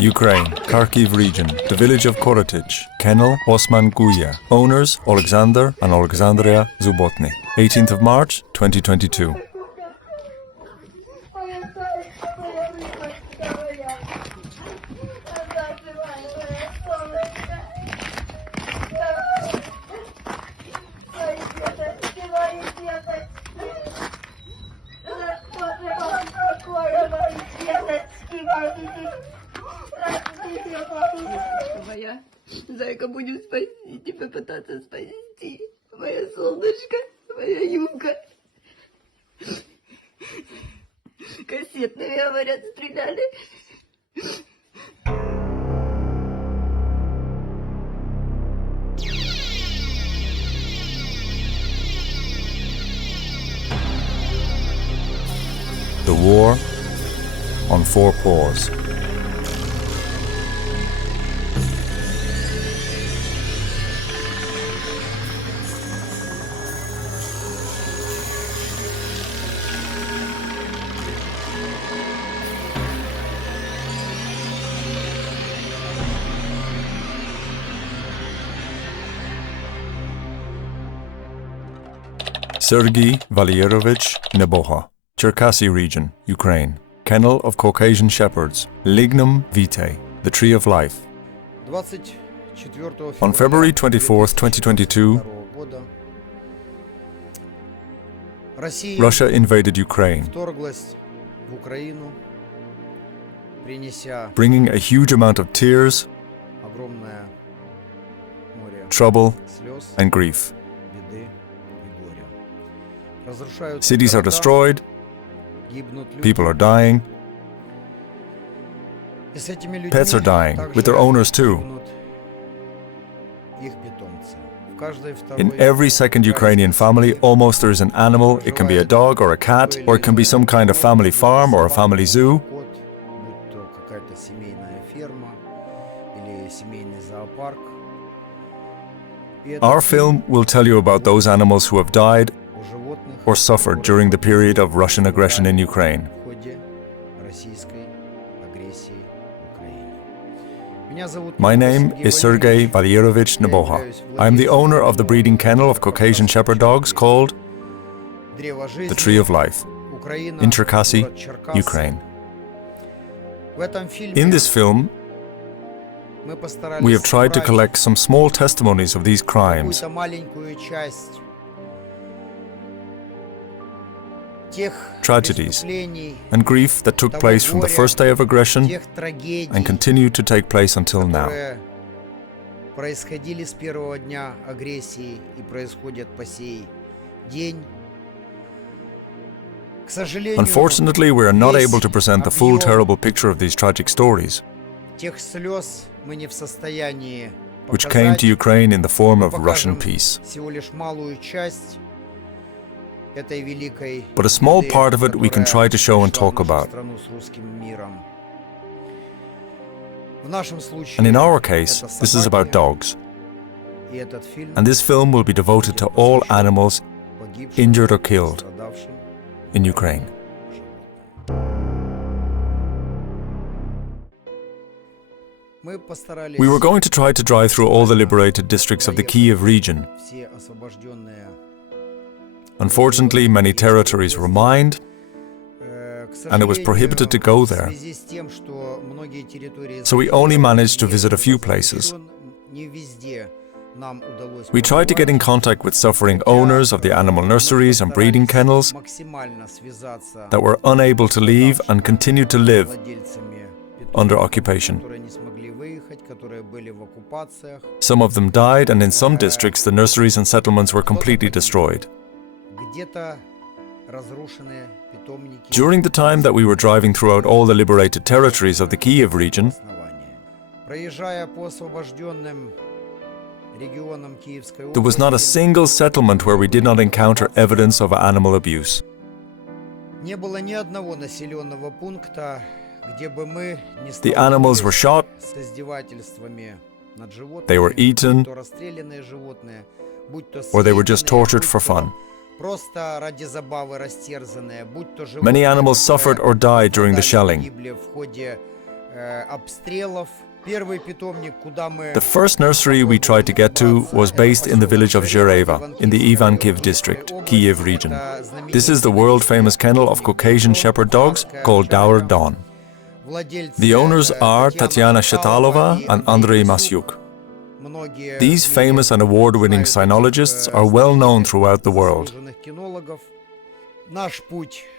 Ukraine, Kharkiv region, the village of Korotych, kennel Osman Guya, owners Alexander and Alexandria Zubotny. 18th of March, 2022. Моя зайка, будем спасти тебя, пытаться спасти. Моя солнышко, моя Юка. Кассетными, говорят, стреляли. The war on Four Paws. Sergey Neboga, Cherkasy region, Ukraine. Kennel of Caucasian shepherds, Lignum vitae, the tree of life. On February 24th, 2022, Russia invaded Ukraine, bringing a huge amount of tears, trouble, and grief. Cities are destroyed, people are dying, pets are dying, with their owners too. In every second Ukrainian family, almost there is an animal. It can be a dog or a cat, or it can be some kind of family farm or a family zoo. Our film will tell you about those animals who have died or suffered during the period of Russian aggression in Ukraine. My name is Sergey Neboga. I am the owner of the breeding kennel of Caucasian shepherd dogs called the Tree of Life in Cherkasy, Ukraine. In this film, we have tried to collect some small testimonies of these crimes, tragedies, and grief that took place from the first day of aggression and continued to take place until now. Unfortunately, we are not able to present the full terrible picture of these tragic stories, which came to Ukraine in the form of Russian peace. But a small part of it we can try to show and talk about. And in our case, this is about dogs. And this film will be devoted to all animals injured or killed in Ukraine. We were going to try to drive through all the liberated districts of the Kiev region. Unfortunately, many territories were mined, and it was prohibited to go there. So we only managed to visit a few places. We tried to get in contact with suffering owners of the animal nurseries and breeding kennels that were unable to leave and continued to live under occupation. Some of them died, and in some districts the nurseries and settlements were completely destroyed. During the time that we were driving throughout all the liberated territories of the Kiev region, there was not a single settlement where we did not encounter evidence of animal abuse. The animals were shot, they were eaten, or they were just tortured for fun. Many animals suffered or died during the shelling. The first nursery we tried to get to was based in the village of Zhereva, in the Ivankiv district, Kiev region. This is the world-famous kennel of Caucasian shepherd dogs called Dour Don. The owners are Tatyana Shatalova and Andrei Masyuk. These famous and award-winning cynologists are well known throughout the world.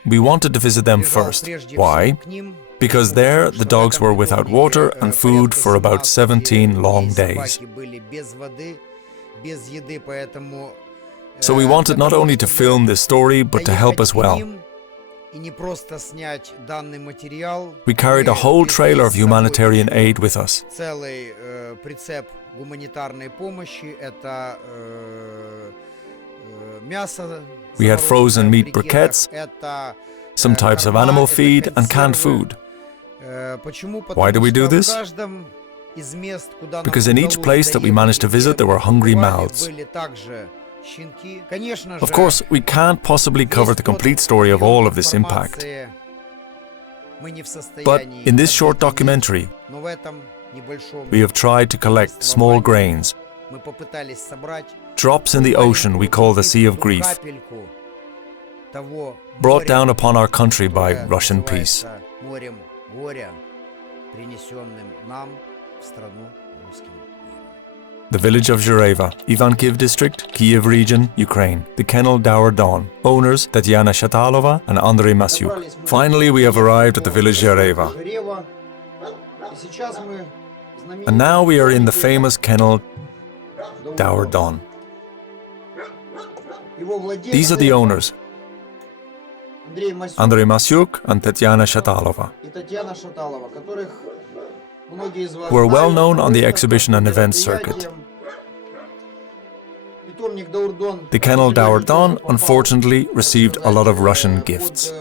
We wanted to visit them first. Why? Because there the dogs were without water and food for about 17 long days. So we wanted not only to film this story, but to help as well. We carried a whole trailer of humanitarian aid with us. We had frozen meat briquettes, some types of animal feed, and canned food. Why do we do this? Because in each place that we managed to visit, there were hungry mouths. Of course, we can't possibly cover the complete story of all of this impact. But in this short documentary, we have tried to collect small grains, drops in the ocean we call the Sea of Grief, brought down upon our country by Russian peace. The village of Zhereva, Ivankiv district, Kiev region, Ukraine. The kennel Dour Don. Owners Tatyana Shatalova and Andrei Masyuk. Finally, we have arrived at the village Zhereva. And now we are in the famous kennel Dour Don. These are the owners, Andrei Masyuk and Tatyana Shatalova, who are well known on the exhibition and events circuit. The kennel Dour Don unfortunately received a lot of Russian gifts.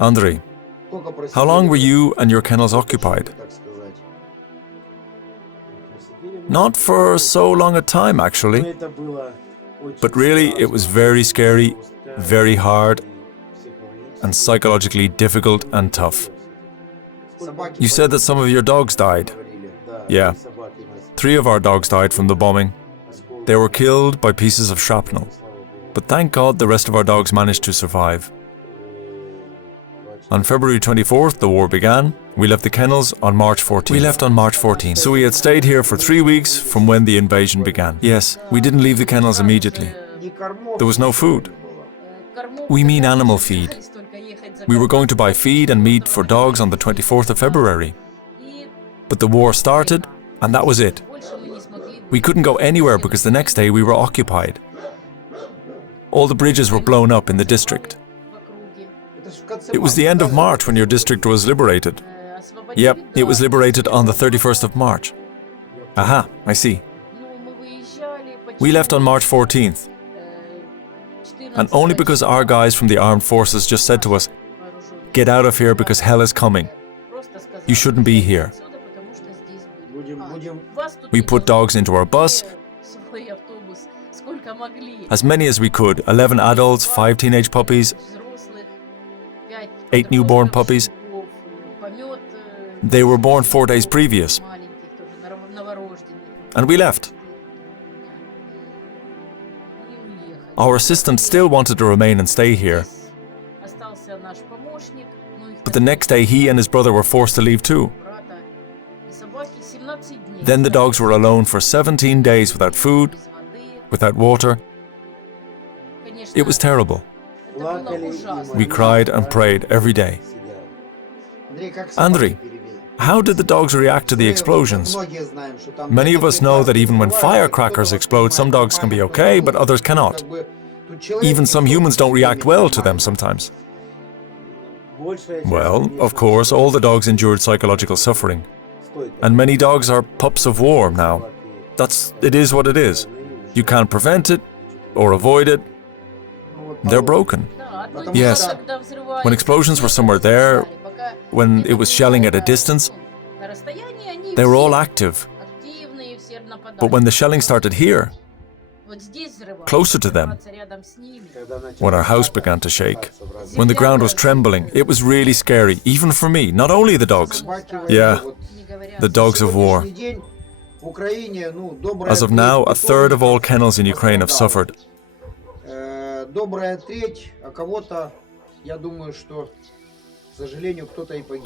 Andrei, how long were you and your kennels occupied? Not for so long a time, actually. But really, it was very scary, very hard, and psychologically difficult and tough. You said that some of your dogs died. Yeah. 3 of our dogs died from the bombing. They were killed by pieces of shrapnel. But thank God the rest of our dogs managed to survive. On February 24th, the war began. We left the kennels on March 14th. We left on March 14th. So we had stayed here for 3 weeks from when the invasion began. Yes, we didn't leave the kennels immediately. There was no food. We mean animal feed. We were going to buy feed and meat for dogs on the 24th of February. But the war started, and that was it. We couldn't go anywhere because the next day we were occupied. All the bridges were blown up in the district. It was the end of March when your district was liberated. Yep, it was liberated on the 31st of March. Aha, I see. We left on March 14th. And only because our guys from the armed forces just said to us, "Get out of here because hell is coming. You shouldn't be here." We put dogs into our bus, as many as we could, 11 adults, 5 teenage puppies, 8 newborn puppies. They were born 4 days previous. And we left. Our assistant still wanted to remain and stay here. But the next day he and his brother were forced to leave too. Then the dogs were alone for 17 days without food, without water. It was terrible. We cried and prayed every day. Andrei, how did the dogs react to the explosions? Many of us know that even when firecrackers explode, some dogs can be okay, but others cannot. Even some humans don't react well to them sometimes. Well, of course, all the dogs endured psychological suffering. And many dogs are pups of war now. It is what it is. You can't prevent it or avoid it. They're broken. Yes, when explosions were somewhere there, when it was shelling at a distance, they were all active. But when the shelling started here, closer to them. When our house began to shake, when the ground was trembling, it was really scary, even for me, not only the dogs. Yeah, the dogs of war. As of now, a third of all kennels in Ukraine have suffered.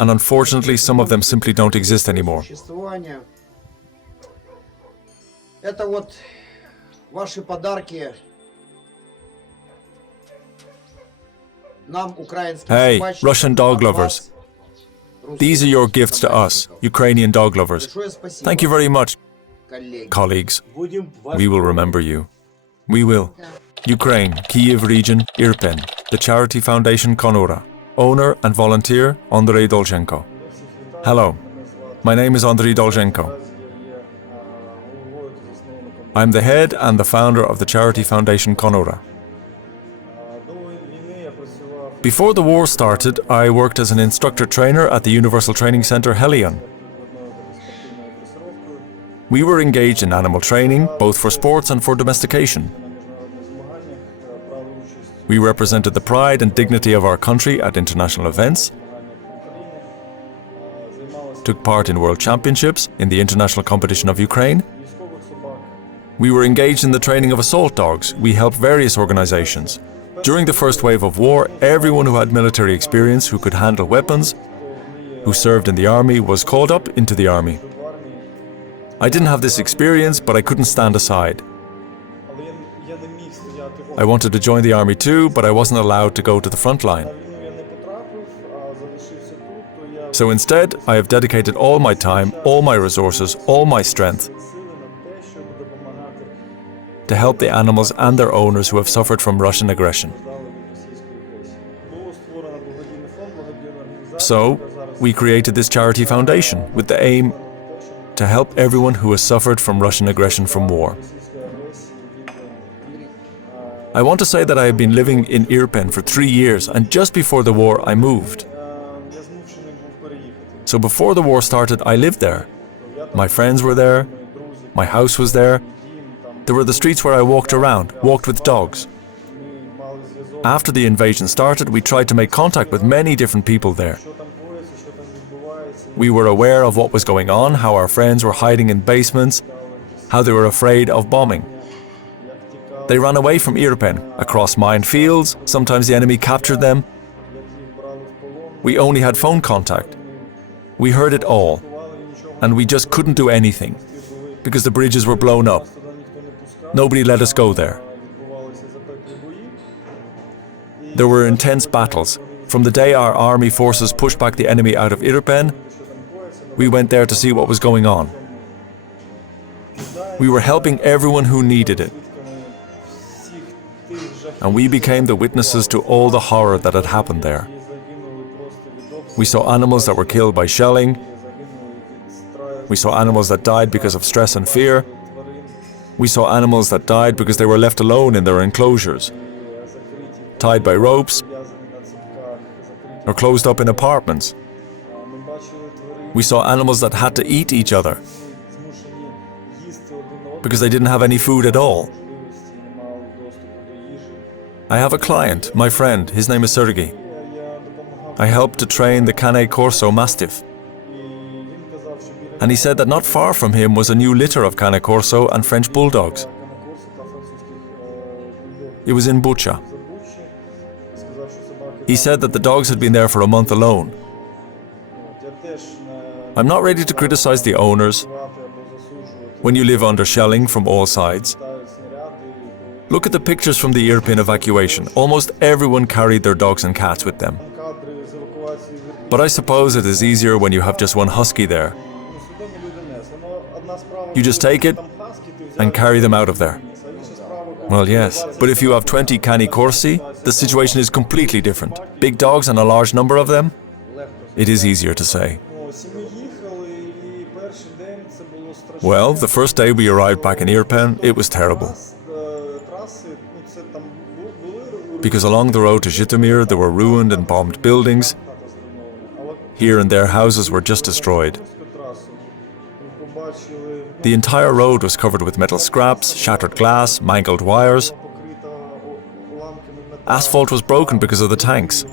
And unfortunately, some of them simply don't exist anymore. Hey, Russian dog lovers. These are your gifts to us, Ukrainian dog lovers. Thank you very much, colleagues. We will remember you. We will. Ukraine, Kyiv region, Irpin, the charity foundation Konura. Owner and volunteer, Andrei Dolzhenko. Hello, my name is Andrei Dolzhenko. I'm the head and the founder of the charity foundation Konura. Before the war started, I worked as an instructor trainer at the Universal Training Center Helion. We were engaged in animal training, both for sports and for domestication. We represented the pride and dignity of our country at international events, took part in world championships in the international competition of Ukraine. We were engaged in the training of assault dogs. We helped various organizations. During the first wave of war, everyone who had military experience, who could handle weapons, who served in the army, was called up into the army. I didn't have this experience, but I couldn't stand aside. I wanted to join the army too, but I wasn't allowed to go to the front line. So instead, I have dedicated all my time, all my resources, all my strength to help the animals and their owners who have suffered from Russian aggression. So, we created this charity foundation with the aim to help everyone who has suffered from Russian aggression from war. I want to say that I have been living in Irpin for 3 years, and just before the war I moved. So before the war started, I lived there. My friends were there, my house was there. There were the streets where I walked around, walked with dogs. After the invasion started, we tried to make contact with many different people there. We were aware of what was going on, how our friends were hiding in basements, how they were afraid of bombing. They ran away from Irpin, across mined fields, sometimes the enemy captured them. We only had phone contact. We heard it all, and we just couldn't do anything, because the bridges were blown up. Nobody let us go there. There were intense battles. From the day our army forces pushed back the enemy out of Irpin, we went there to see what was going on. We were helping everyone who needed it. And we became the witnesses to all the horror that had happened there. We saw animals that were killed by shelling. We saw animals that died because of stress and fear. We saw animals that died because they were left alone in their enclosures, tied by ropes, or closed up in apartments. We saw animals that had to eat each other because they didn't have any food at all. I have a client, my friend, his name is Sergey. I helped to train the Cane Corso Mastiff. And he said that not far from him was a new litter of Cane Corso and French bulldogs. It was in Bucha. He said that the dogs had been there for a month alone. I'm not ready to criticize the owners. When you live under shelling from all sides, look at the pictures from the Irpin evacuation. Almost everyone carried their dogs and cats with them. But I suppose it is easier when you have just one husky there. You just take it and carry them out of there. Well, yes, but if you have 20 Cani Corsi, the situation is completely different. Big dogs and a large number of them, it is easier to say. Well, the first day we arrived back in Irpin, it was terrible. Because along the road to Zhytomyr there were ruined and bombed buildings. Here and there houses were just destroyed. The entire road was covered with metal scraps, shattered glass, mangled wires. Asphalt was broken because of the tanks.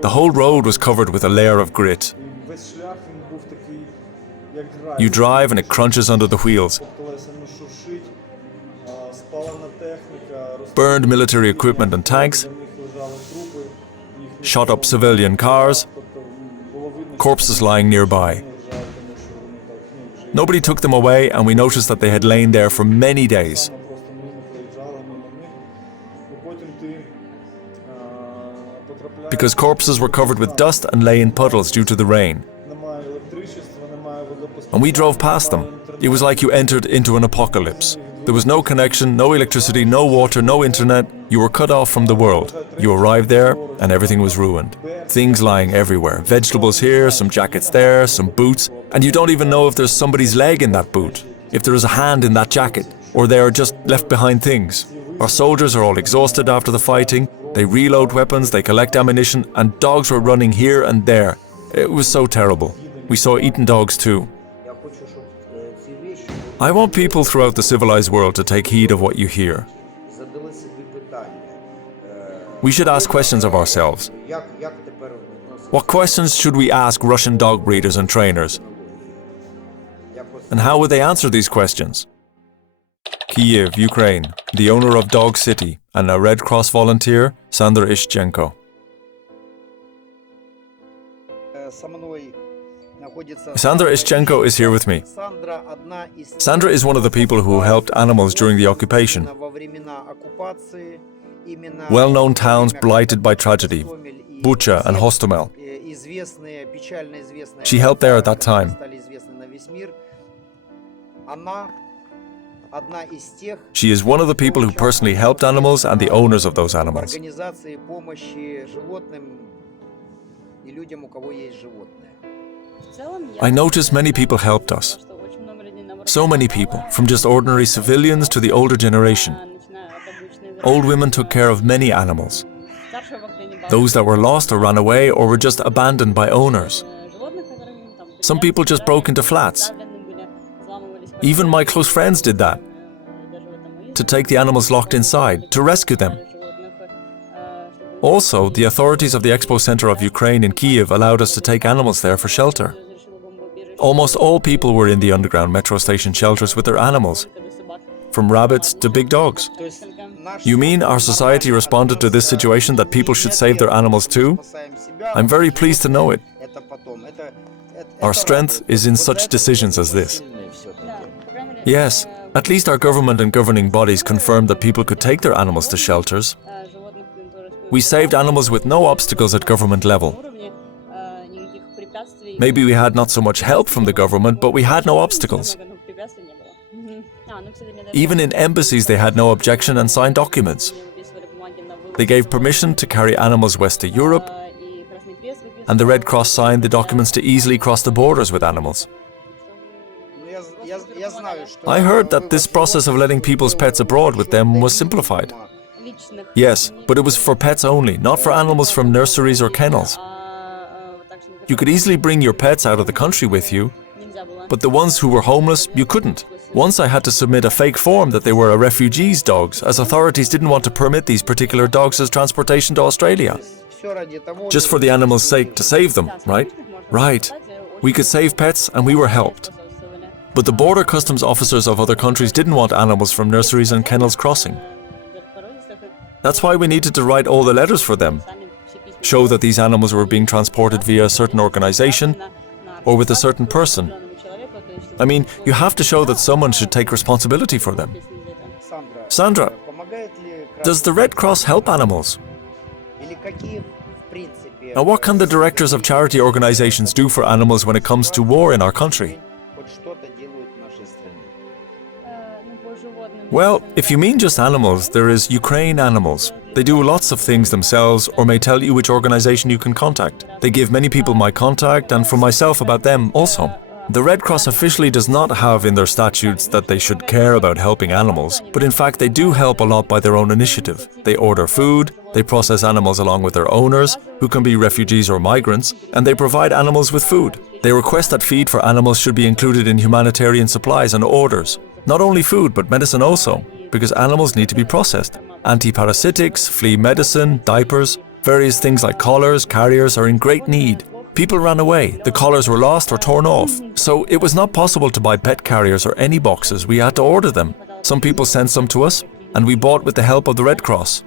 The whole road was covered with a layer of grit. You drive and it crunches under the wheels. Burned military equipment and tanks, shot up civilian cars, corpses lying nearby. Nobody took them away, and we noticed that they had lain there for many days. Because corpses were covered with dust and lay in puddles due to the rain. And we drove past them. It was like you entered into an apocalypse. There was no connection, no electricity, no water, no internet. You were cut off from the world. You arrived there and everything was ruined. Things lying everywhere. Vegetables here, some jackets there, some boots. And you don't even know if there's somebody's leg in that boot, if there is a hand in that jacket, or they are just left behind things. Our soldiers are all exhausted after the fighting. They reload weapons, they collect ammunition, and dogs were running here and there. It was so terrible. We saw eaten dogs too. I want people throughout the civilized world to take heed of what you hear. We should ask questions of ourselves. What questions should we ask Russian dog breeders and trainers? And how would they answer these questions? Kyiv, Ukraine, the owner of Dog City and a Red Cross volunteer, Sandra Ishchenko. Sandra Ishchenko is here with me. Sandra is one of the people who helped animals during the occupation. Well-known towns blighted by tragedy, Bucha and Hostomel. She helped there at that time. She is one of the people who personally helped animals and the owners of those animals. I noticed many people helped us. So many people, from just ordinary civilians to the older generation. Old women took care of many animals. Those that were lost or ran away or were just abandoned by owners. Some people just broke into flats. Even my close friends did that. To take the animals locked inside, to rescue them. Also, the authorities of the Expo Center of Ukraine in Kyiv allowed us to take animals there for shelter. Almost all people were in the underground metro station shelters with their animals, from rabbits to big dogs. You mean our society responded to this situation that people should save their animals too? I'm very pleased to know it. Our strength is in such decisions as this. Yes, at least our government and governing bodies confirmed that people could take their animals to shelters. We saved animals with no obstacles at government level. Maybe we had not so much help from the government, but we had no obstacles. Even in embassies they had no objection and signed documents. They gave permission to carry animals west to Europe, and the Red Cross signed the documents to easily cross the borders with animals. I heard that this process of letting people's pets abroad with them was simplified. Yes, but it was for pets only, not for animals from nurseries or kennels. You could easily bring your pets out of the country with you, but the ones who were homeless, you couldn't. Once I had to submit a fake form that they were a refugees' dogs, as authorities didn't want to permit these particular dogs as transportation to Australia. Just for the animals' sake, to save them, right? Right. We could save pets and we were helped. But the border customs officers of other countries didn't want animals from nurseries and kennels crossing. That's why we needed to write all the letters for them. Show that these animals were being transported via a certain organization or with a certain person. I mean, you have to show that someone should take responsibility for them. Sandra, does the Red Cross help animals? Now, what can the directors of charity organizations do for animals when it comes to war in our country? Well, if you mean just animals, there is Ukraine Animals. They do lots of things themselves or may tell you which organization you can contact. They give many people my contact and for myself about them also. The Red Cross officially does not have in their statutes that they should care about helping animals, but in fact they do help a lot by their own initiative. They order food, they process animals along with their owners, who can be refugees or migrants, and they provide animals with food. They request that feed for animals should be included in humanitarian supplies and orders. Not only food, but medicine also, because animals need to be processed. Antiparasitics, flea medicine, diapers, various things like collars, carriers are in great need. People ran away, the collars were lost or torn off, so it was not possible to buy pet carriers or any boxes, we had to order them. Some people sent some to us, and we bought with the help of the Red Cross.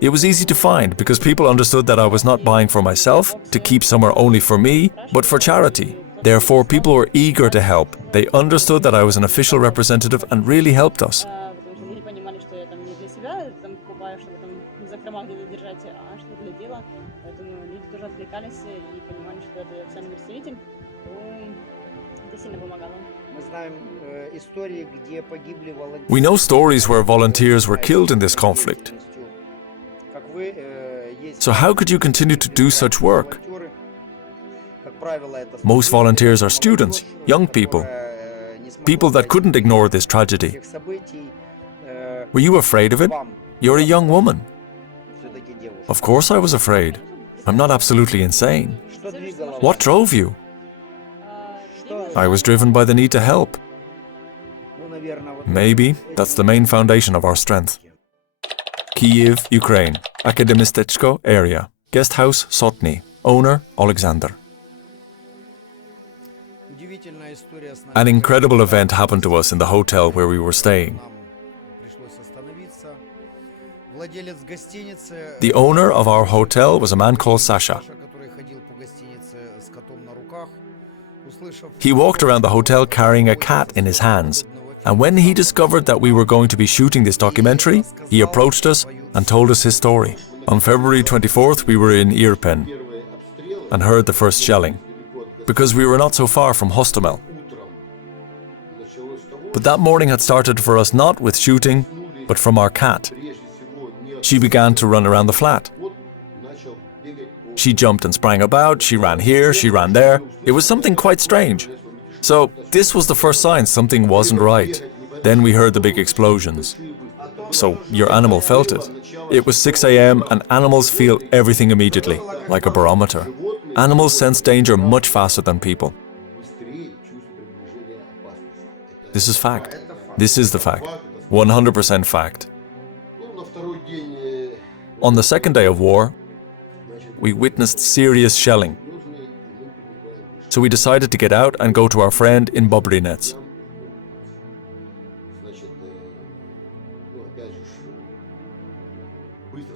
It was easy to find because people understood that I was not buying for myself, to keep somewhere only for me, but for charity. Therefore, people were eager to help. They understood that I was an official representative and really helped us. We know stories where volunteers were killed in this conflict. So how could you continue to do such work? Most volunteers are students, young people, people that couldn't ignore this tragedy. Were you afraid of it? You're a young woman. Of course I was afraid. I'm not absolutely insane. What drove you? I was driven by the need to help. Maybe that's the main foundation of our strength. Kyiv, Ukraine. Akademistechko area. Guest house Sotny. Owner Alexander. An incredible event happened to us in the hotel where we were staying. The owner of our hotel was a man called Sasha. He walked around the hotel carrying a cat in his hands, and when he discovered that we were going to be shooting this documentary, he approached us and told us his story. On February 24th, we were in Irpin and heard the first shelling, because we were not so far from Hostomel. But that morning had started for us not with shooting, but from our cat. She began to run around the flat. She jumped and sprang about, she ran here, she ran there. It was something quite strange. So this was the first sign something wasn't right. Then we heard the big explosions. So your animal felt it. It was 6 a.m. and animals feel everything immediately, like a barometer. Animals sense danger much faster than people. This is fact. This is the fact. 100% fact. On the second day of war, we witnessed serious shelling. So we decided to get out and go to our friend in Bobrinets.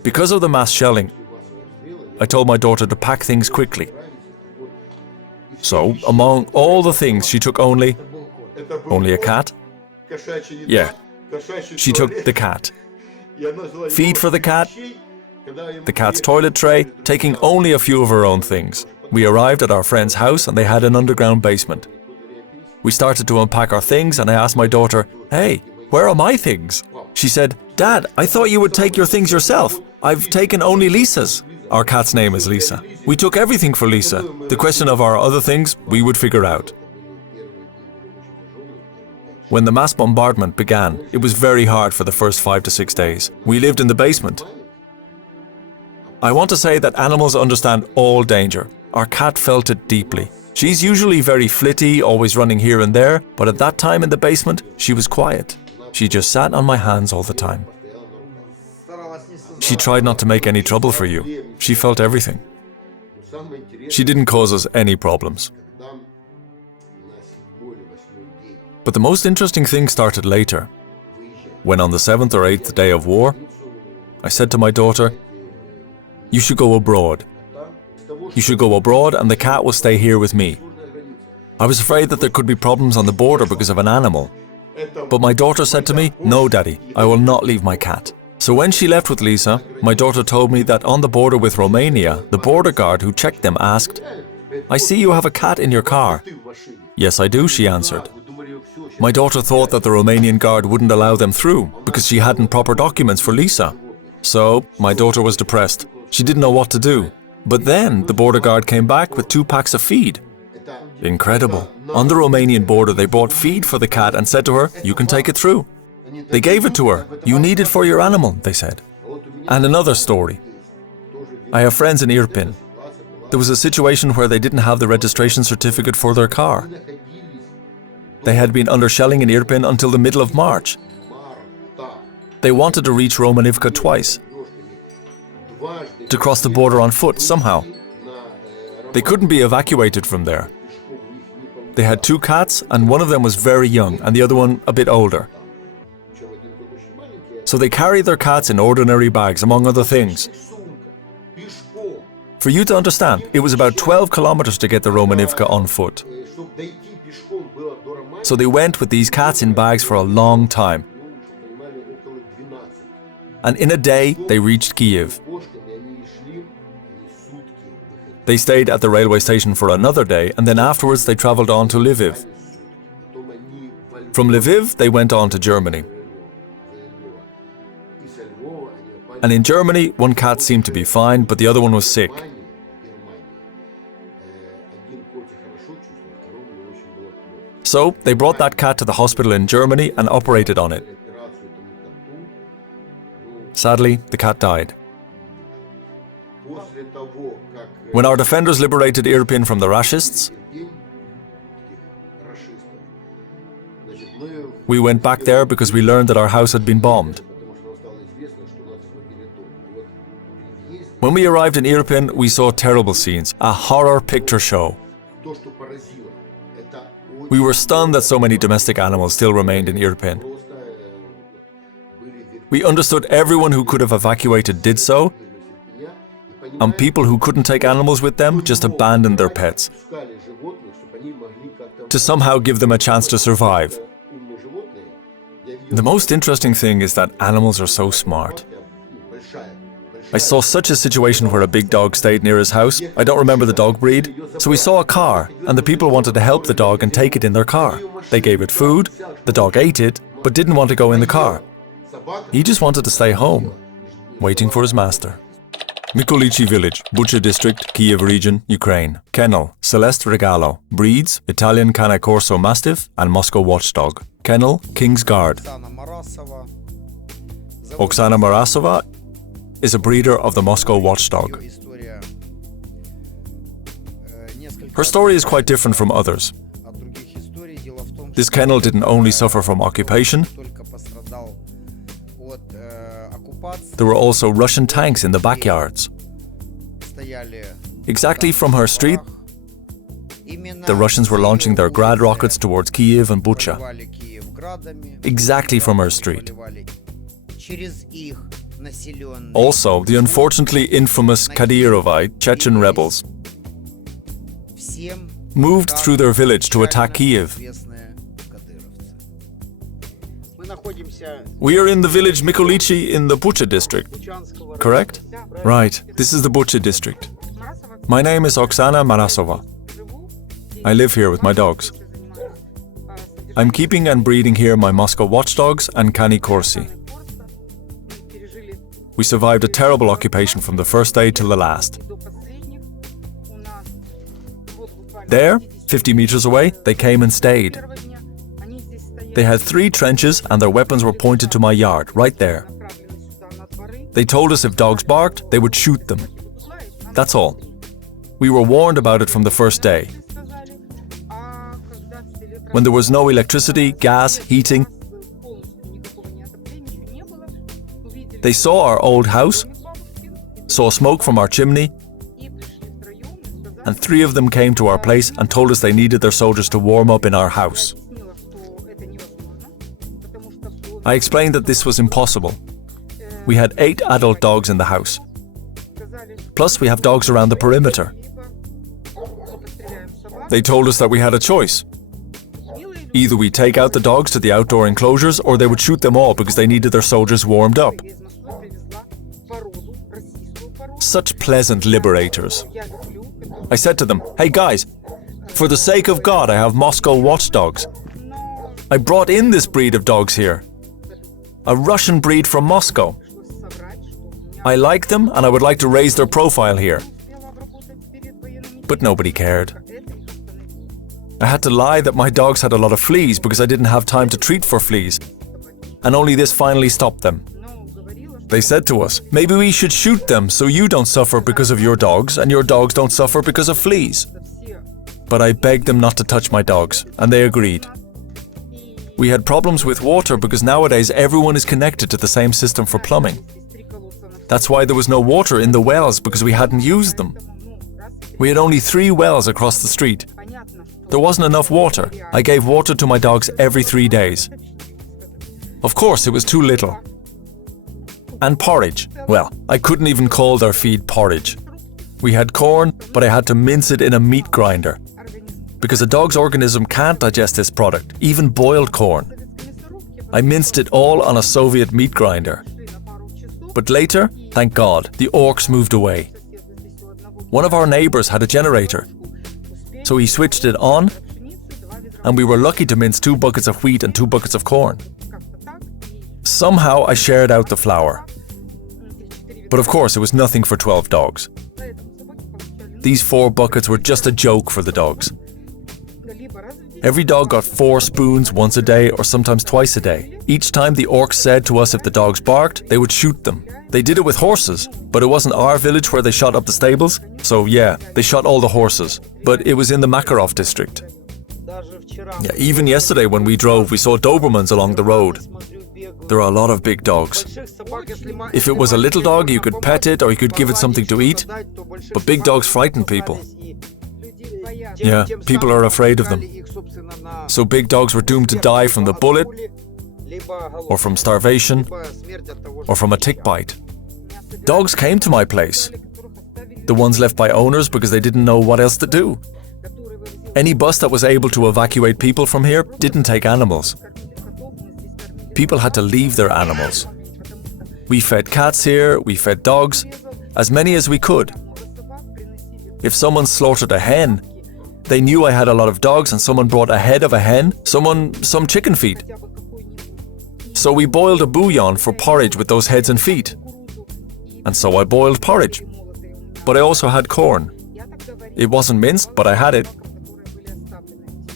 Because of the mass shelling, I told my daughter to pack things quickly. So, among all the things, she took only a cat? Yeah, she took the cat. Feed for the cat's toilet tray, taking only a few of her own things. We arrived at our friend's house and they had an underground basement. We started to unpack our things and I asked my daughter, "Hey, where are my things?" She said, "Dad, I thought you would take your things yourself. I've taken only Lisa's." Our cat's name is Lisa. We took everything for Lisa. The question of our other things, we would figure out. When the mass bombardment began, it was very hard for the first 5 to 6 days. We lived in the basement. I want to say that animals understand all danger. Our cat felt it deeply. She's usually very flitty, always running here and there, but at that time in the basement, she was quiet. She just sat on my hands all the time. She tried not to make any trouble for you. She felt everything. She didn't cause us any problems. But the most interesting thing started later. When on the 7th or 8th day of war, I said to my daughter, "You should go abroad. You should go abroad and the cat will stay here with me." I was afraid that there could be problems on the border because of an animal. But my daughter said to me, "No, Daddy, I will not leave my cat." So when she left with Lisa, my daughter told me that on the border with Romania, the border guard who checked them asked, "I see you have a cat in your car." "Yes, I do," she answered. My daughter thought that the Romanian guard wouldn't allow them through because she hadn't proper documents for Lisa. So my daughter was depressed. She didn't know what to do. But then the border guard came back with 2 packs of feed. Incredible. On the Romanian border, they brought feed for the cat and said to her, "You can take it through." They gave it to her. "You need it for your animal," they said. And another story. I have friends in Irpin. There was a situation where they didn't have the registration certificate for their car. They had been under shelling in Irpin until the middle of March. They wanted to reach Romanivka twice, to cross the border on foot somehow. They couldn't be evacuated from there. They had 2 cats, and one of them was very young and the other one a bit older. So they carried their cats in ordinary bags, among other things. For you to understand, it was about 12 kilometers to get to Romanivka on foot. So they went with these cats in bags for a long time. And in a day, they reached Kiev. They stayed at the railway station for another day, and then afterwards they traveled on to Lviv. From Lviv, they went on to Germany. And in Germany, one cat seemed to be fine, but the other one was sick. So they brought that cat to the hospital in Germany and operated on it. Sadly, the cat died. When our defenders liberated Irpin from the Rashists, we went back there because we learned that our house had been bombed. When we arrived in Irpin, we saw terrible scenes, a horror picture show. We were stunned that so many domestic animals still remained in Irpin. We understood everyone who could have evacuated did so, and people who couldn't take animals with them just abandoned their pets to somehow give them a chance to survive. The most interesting thing is that animals are so smart. I saw such a situation where a big dog stayed near his house. I don't remember the dog breed. So we saw a car, and the people wanted to help the dog and take it in their car. They gave it food, the dog ate it, but didn't want to go in the car. He just wanted to stay home, waiting for his master. Mykolaichi village, Bucha district, Kiev region, Ukraine. Kennel, Celeste Regalo. Breeds, Italian Cane Corso Mastiff and Moscow Watchdog. Kennel, King's Guard. Oksana Marasova is a breeder of the Moscow Watchdog. Her story is quite different from others. This kennel didn't only suffer from occupation, there were also Russian tanks in the backyards. Exactly from her street, the Russians were launching their Grad rockets towards Kiev and Bucha. Exactly from her street. Also, the unfortunately infamous Kadyrovite Chechen rebels moved through their village to attack Kiev. We are in the village Mykolaichi in the Bucha district, correct? Right, this is the Bucha district. My name is Oksana Marasova. I live here with my dogs. I'm keeping and breeding here my Moscow Watchdogs and Cane Corsi. We survived a terrible occupation from the first day till the last. There, 50 meters away, they came and stayed. They had 3 trenches and their weapons were pointed to my yard, right there. They told us if dogs barked, they would shoot them. That's all. We were warned about it from the first day. When there was no electricity, gas, heating, they saw our old house, saw smoke from our chimney, and 3 of them came to our place and told us they needed their soldiers to warm up in our house. I explained that this was impossible. We had 8 adult dogs in the house. Plus, we have dogs around the perimeter. They told us that we had a choice. Either we take out the dogs to the outdoor enclosures or they would shoot them all because they needed their soldiers warmed up. Such pleasant liberators. I said to them, "Hey guys, for the sake of God, I have Moscow Watchdogs. I brought in this breed of dogs here. A Russian breed from Moscow. I like them and I would like to raise their profile here." But nobody cared. I had to lie that my dogs had a lot of fleas because I didn't have time to treat for fleas. And only this finally stopped them. They said to us, maybe we should shoot them so you don't suffer because of your dogs and your dogs don't suffer because of fleas. But I begged them not to touch my dogs, and they agreed. We had problems with water because nowadays everyone is connected to the same system for plumbing. That's why there was no water in the wells, because we hadn't used them. We had only 3 wells across the street. There wasn't enough water. I gave water to my dogs every 3 days. Of course, it was too little. And porridge. Well, I couldn't even call their feed porridge. We had corn, but I had to mince it in a meat grinder. Because a dog's organism can't digest this product, even boiled corn. I minced it all on a Soviet meat grinder. But later, thank God, the orcs moved away. One of our neighbours had a generator, so he switched it on, and we were lucky to mince 2 buckets of wheat and 2 buckets of corn. Somehow I shared out the flour. But of course, it was nothing for 12 dogs. These 4 buckets were just a joke for the dogs. Every dog got 4 spoons once a day or sometimes twice a day. Each time the orcs said to us if the dogs barked, they would shoot them. They did it with horses, but it wasn't our village where they shot up the stables. So yeah, they shot all the horses, but it was in the Makarov district. Yeah, even yesterday when we drove, we saw Dobermans along the road. There are a lot of big dogs. If it was a little dog, you could pet it or you could give it something to eat, but big dogs frighten people. Yeah, people are afraid of them. So big dogs were doomed to die from the bullet, or from starvation, or from a tick bite. Dogs came to my place. The ones left by owners because they didn't know what else to do. Any bus that was able to evacuate people from here didn't take animals. People had to leave their animals. We fed cats here, we fed dogs, as many as we could. If someone slaughtered a hen, they knew I had a lot of dogs and someone brought a head of a hen, some chicken feet. So we boiled a bouillon for porridge with those heads and feet. And so I boiled porridge. But I also had corn. It wasn't minced, but I had it.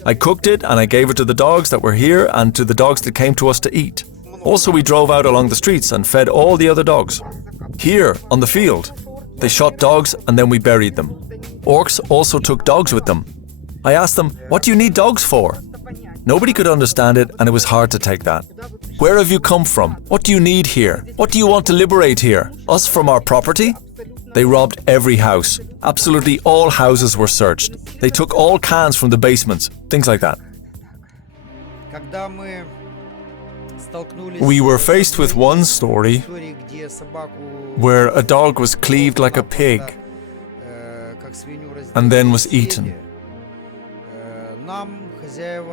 I cooked it and I gave it to the dogs that were here and to the dogs that came to us to eat. Also, we drove out along the streets and fed all the other dogs. Here, on the field, they shot dogs and then we buried them. Orcs also took dogs with them. I asked them, what do you need dogs for? Nobody could understand it and it was hard to take that. Where have you come from? What do you need here? What do you want to liberate here? Us from our property? They robbed every house. Absolutely all houses were searched. They took all cans from the basements, things like that. We were faced with one story where a dog was cleaved like a pig and then was eaten.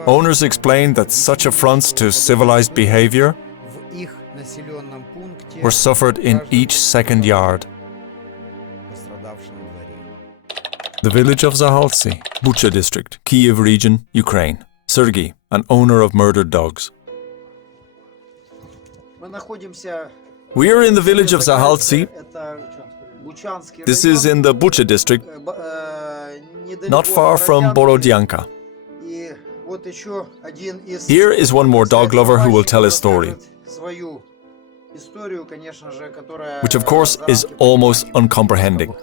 Owners explained that such affronts to civilized behavior were suffered in each second yard. The village of Zahaltsy, Bucha district, Kiev region, Ukraine. Sergey, an owner of murdered dogs. We are in the village of Zahaltsy. This is in the Bucha district, not far from Borodyanka. Here is one more dog lover who will tell his story, which of course is almost uncomprehending.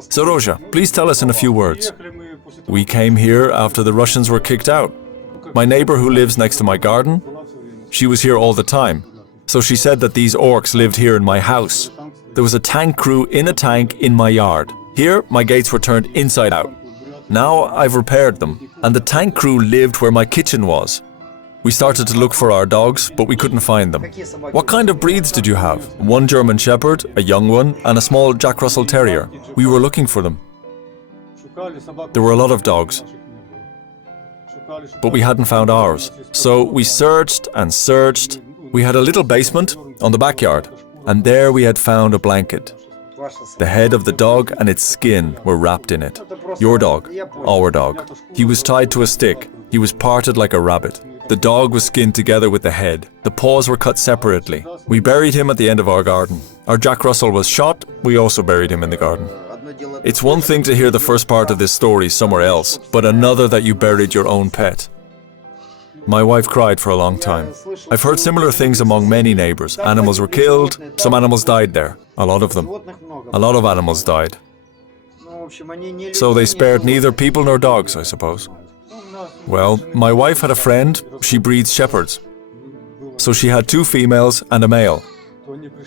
Serozha, please tell us in a few words. We came here after the Russians were kicked out. My neighbor who lives next to my garden, she was here all the time. So she said that these orcs lived here in my house. There was a tank crew in a tank in my yard. Here, my gates were turned inside out. Now I've repaired them, and the tank crew lived where my kitchen was. We started to look for our dogs, but we couldn't find them. What kind of breeds did you have? One German Shepherd, a young one, and a small Jack Russell Terrier. We were looking for them. There were a lot of dogs, but we hadn't found ours. So we searched and searched. We had a little basement on the backyard, and there we had found a blanket. The head of the dog and its skin were wrapped in it. Your dog, our dog. He was tied to a stick. He was parted like a rabbit. The dog was skinned together with the head. The paws were cut separately. We buried him at the end of our garden. Our Jack Russell was shot. We also buried him in the garden. It's one thing to hear the first part of this story somewhere else, but another that you buried your own pet. My wife cried for a long time. I've heard similar things among many neighbors. Animals were killed, some animals died there. A lot of them. A lot of animals died. So they spared neither people nor dogs, I suppose. Well, my wife had a friend, she breeds shepherds. So she had 2 females and a male.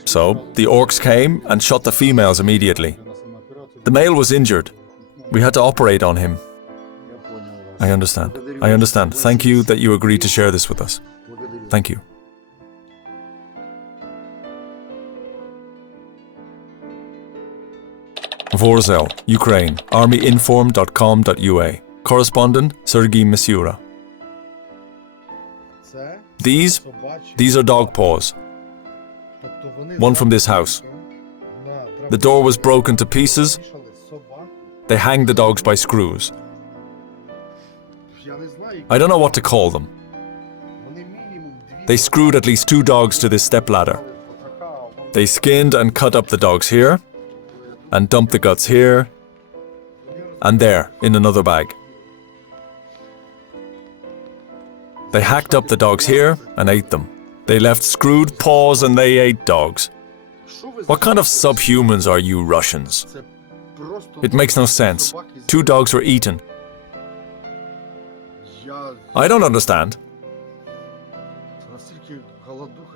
So the orcs came and shot the females immediately. The male was injured. We had to operate on him. I understand. I understand. Thank you that you agreed to share this with us. Thank you. Vorzel, Ukraine, armyinform.com.ua. Correspondent Sergey Neboga. These are dog paws. One from this house. The door was broken to pieces. They hanged the dogs by screws. I don't know what to call them. They screwed at least 2 dogs to this stepladder. They skinned and cut up the dogs here, and dumped the guts here, and there, in another bag. They hacked up the dogs here and ate them. They left screwed paws and they ate dogs. What kind of subhumans are you Russians? It makes no sense. 2 dogs were eaten. I don't understand.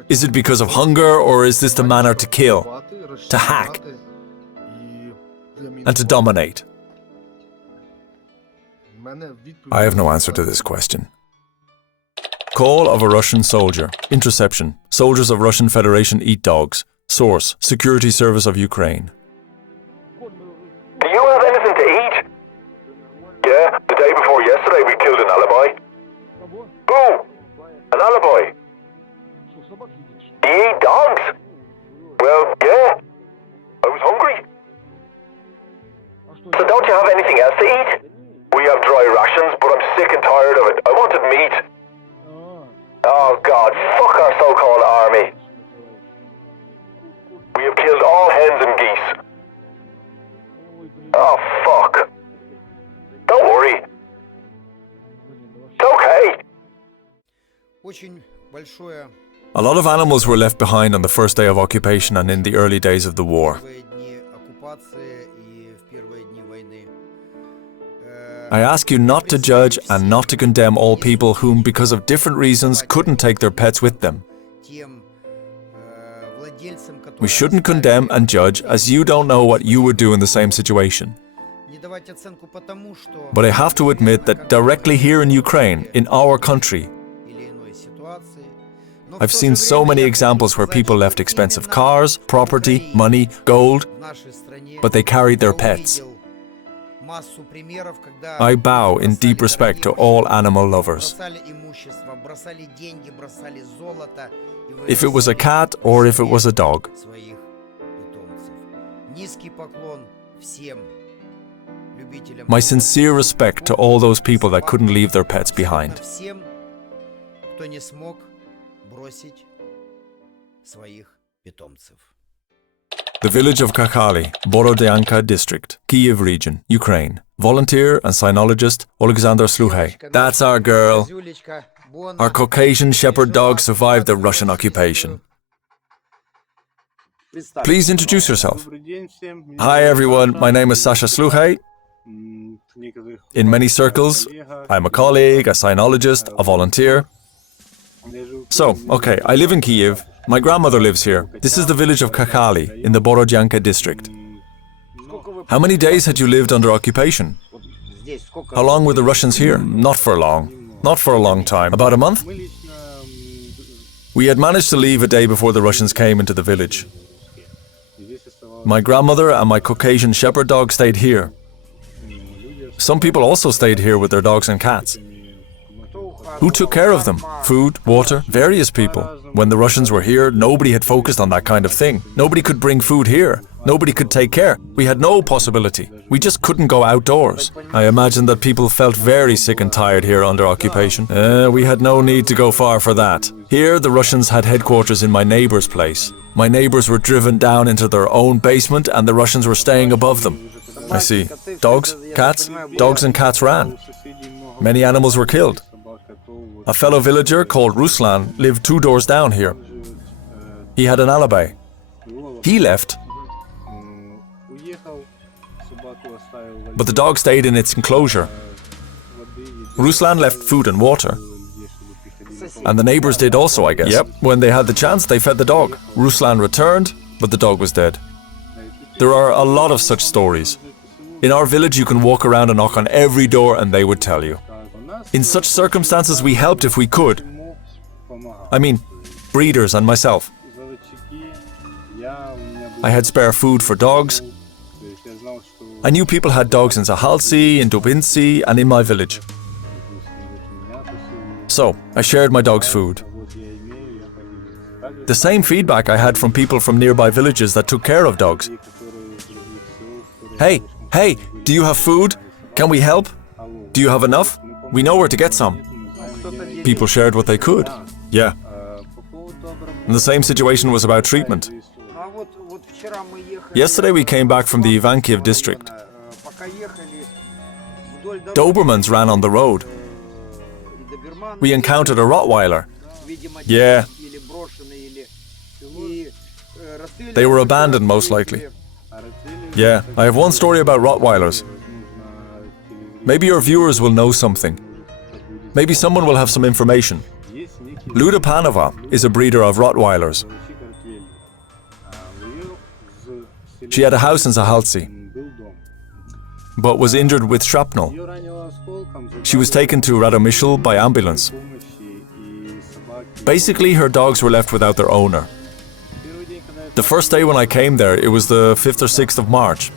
Is it because of hunger, or is this the manner to kill, to hack, and to dominate? I have no answer to this question. Call of a Russian soldier. Interception. Soldiers of Russian Federation eat dogs. Source. Security Service of Ukraine. Do you have anything to eat? Yeah, the day before yesterday we killed an alibi. Who? An alibi? Do you eat dogs? Well, yeah. I was hungry. So don't you have anything else to eat? We have dry rations, but I'm sick and tired of it. I wanted meat. Oh God, fuck our so-called army. We have killed all hens and geese. Oh fuck. Don't worry. It's okay. A lot of animals were left behind on the first day of occupation and in the early days of the war. I ask you not to judge and not to condemn all people whom, because of different reasons, couldn't take their pets with them. We shouldn't condemn and judge, as you don't know what you would do in the same situation. But I have to admit that directly here in Ukraine, in our country, I've seen so many examples where people left expensive cars, property, money, gold, but they carried their pets. I bow in deep respect to all animal lovers. If it was a cat or if it was a dog. My sincere respect to all those people that couldn't leave their pets behind. The village of Kakhali, Borodyanka district, Kiev region, Ukraine. Volunteer and cynologist Alexander Sluhay. That's our girl. Our Caucasian shepherd dog survived the Russian occupation. Please introduce yourself. Hi everyone, my name is Sasha Sluhay. In many circles, I'm a colleague, a cynologist, a volunteer. So, okay, I live in Kiev. My grandmother lives here. This is the village of Kakhali in the Borodyanka district. How many days had you lived under occupation? How long were the Russians here? Not for long. Not for a long time. About a month? We had managed to leave a day before the Russians came into the village. My grandmother and my Caucasian shepherd dog stayed here. Some people also stayed here with their dogs and cats. Who took care of them? Food, water, various people. When the Russians were here, nobody had focused on that kind of thing. Nobody could bring food here. Nobody could take care. We had no possibility. We just couldn't go outdoors. I imagine that people felt very sick and tired here under occupation. We had no need to go far for that. Here, the Russians had headquarters in my neighbor's place. My neighbors were driven down into their own basement and the Russians were staying above them. I see. Dogs, cats, dogs and cats ran. Many animals were killed. A fellow villager called Ruslan lived 2 doors down here. He had an alibi. He left, but the dog stayed in its enclosure. Ruslan left food and water. And the neighbors did also, I guess. Yep, when they had the chance, they fed the dog. Ruslan returned, but the dog was dead. There are a lot of such stories. In our village, you can walk around and knock on every door and they would tell you. In such circumstances, we helped if we could. I mean, breeders and myself. I had spare food for dogs. I knew people had dogs in Sahaltsi, in Dubinci, and in my village. So, I shared my dog's food. The same feedback I had from people from nearby villages that took care of dogs. Hey, do you have food? Can we help? Do you have enough? We know where to get some. People shared what they could. Yeah. And the same situation was about treatment. Yesterday we came back from the Ivankiev district. Dobermans ran on the road. We encountered a Rottweiler. Yeah. They were abandoned, most likely. Yeah, I have one story about Rottweilers. Maybe your viewers will know something. Maybe someone will have some information. Luda Panova is a breeder of Rottweilers. She had a house in Sahaltsi, but was injured with shrapnel. She was taken to Radomishl by ambulance. Basically, her dogs were left without their owner. The first day when I came there, it was the 5th or 6th of March.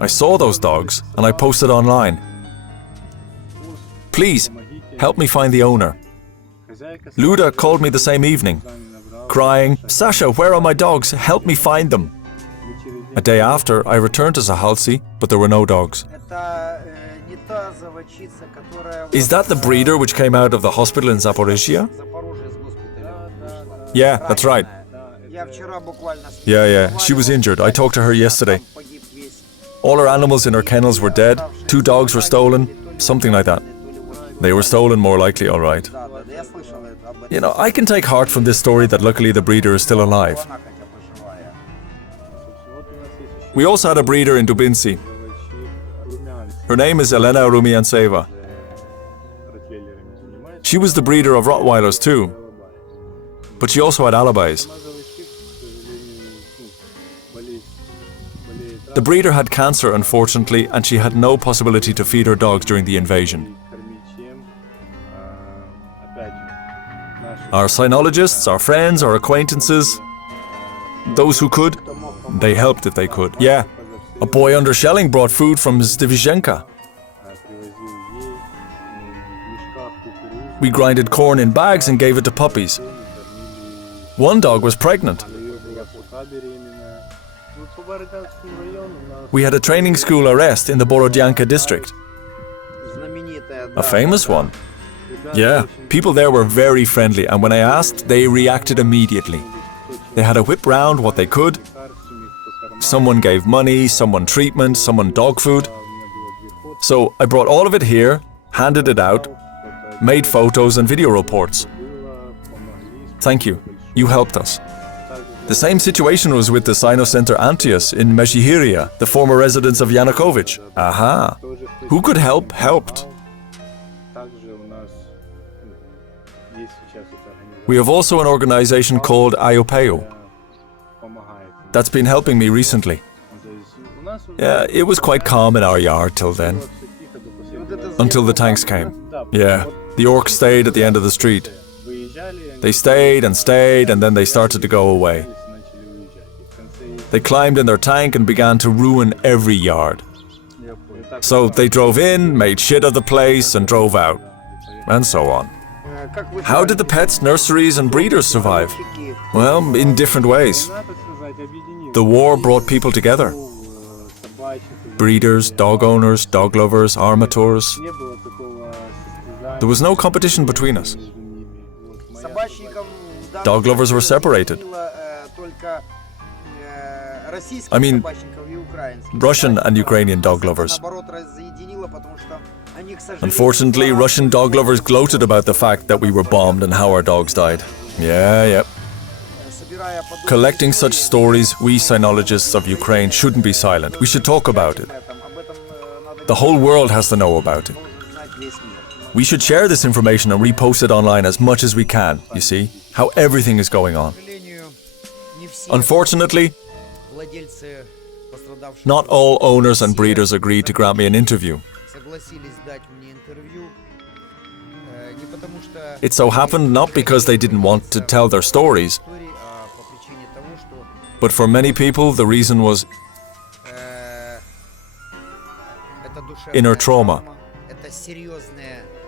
I saw those dogs and I posted online. Please, help me find the owner. Luda called me the same evening, crying, Sasha, where are my dogs? Help me find them. A day after, I returned to Sahaltsi, but there were no dogs. Is that the breeder which came out of the hospital in Zaporizhia? Yeah, that's right. Yeah, she was injured. I talked to her yesterday. All her animals in her kennels were dead. 2 dogs were stolen, something like that. They were stolen, more likely, all right. You know, I can take heart from this story that luckily the breeder is still alive. We also had a breeder in Dubinci. Her name is Elena Rumiantseva. She was the breeder of Rottweilers too, but she also had alibis. The breeder had cancer, unfortunately, and she had no possibility to feed her dogs during the invasion. Our cynologists, our friends, our acquaintances, those who could, they helped if they could. Yeah, a boy under shelling brought food from Zdivizhenka. We grinded corn in bags and gave it to puppies. One dog was pregnant. We had a training school arrest in the Borodyanka district. A famous one. Yeah, people there were very friendly, and when I asked, they reacted immediately. They had a whip round what they could. Someone gave money, someone treatment, someone dog food. So I brought all of it here, handed it out, made photos and video reports. Thank you, you helped us. The same situation was with the Cyno Center Antius in Meshihiria, the former residence of Yanukovych. Aha! Who could help, helped. We have also an organization called IOPEO. That's been helping me recently. Yeah, it was quite calm in our yard till then. Until the tanks came. Yeah, the orcs stayed at the end of the street. They stayed, and then they started to go away. They climbed in their tank and began to ruin every yard. So they drove in, made shit of the place, and drove out. And so on. How did the pets, nurseries, and breeders survive? Well, in different ways. The war brought people together. Breeders, dog owners, dog lovers, armators. There was no competition between us. Dog lovers were separated. I mean, Russian and Ukrainian dog lovers. Unfortunately, Russian dog lovers gloated about the fact that we were bombed and how our dogs died. Yeah. Collecting such stories, we cynologists of Ukraine shouldn't be silent. We should talk about it. The whole world has to know about it. We should share this information and repost it online as much as we can, you see, how everything is going on. Unfortunately, not all owners and breeders agreed to grant me an interview. It so happened not because they didn't want to tell their stories, but for many people the reason was inner trauma.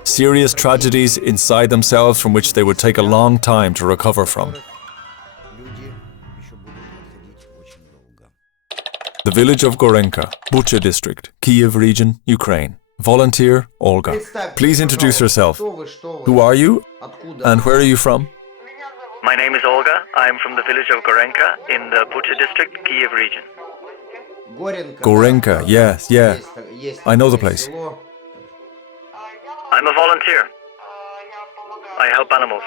Serious tragedies inside themselves from which they would take a long time to recover from. The village of Gorenka, Bucha district, Kiev region, Ukraine. Volunteer Olga. Please introduce yourself. Who are you and where are you from? My name is Olga. I'm from the village of Gorenka in the Bucha district, Kiev region. Gorenka, yes. I know the place. I'm a volunteer. I help animals.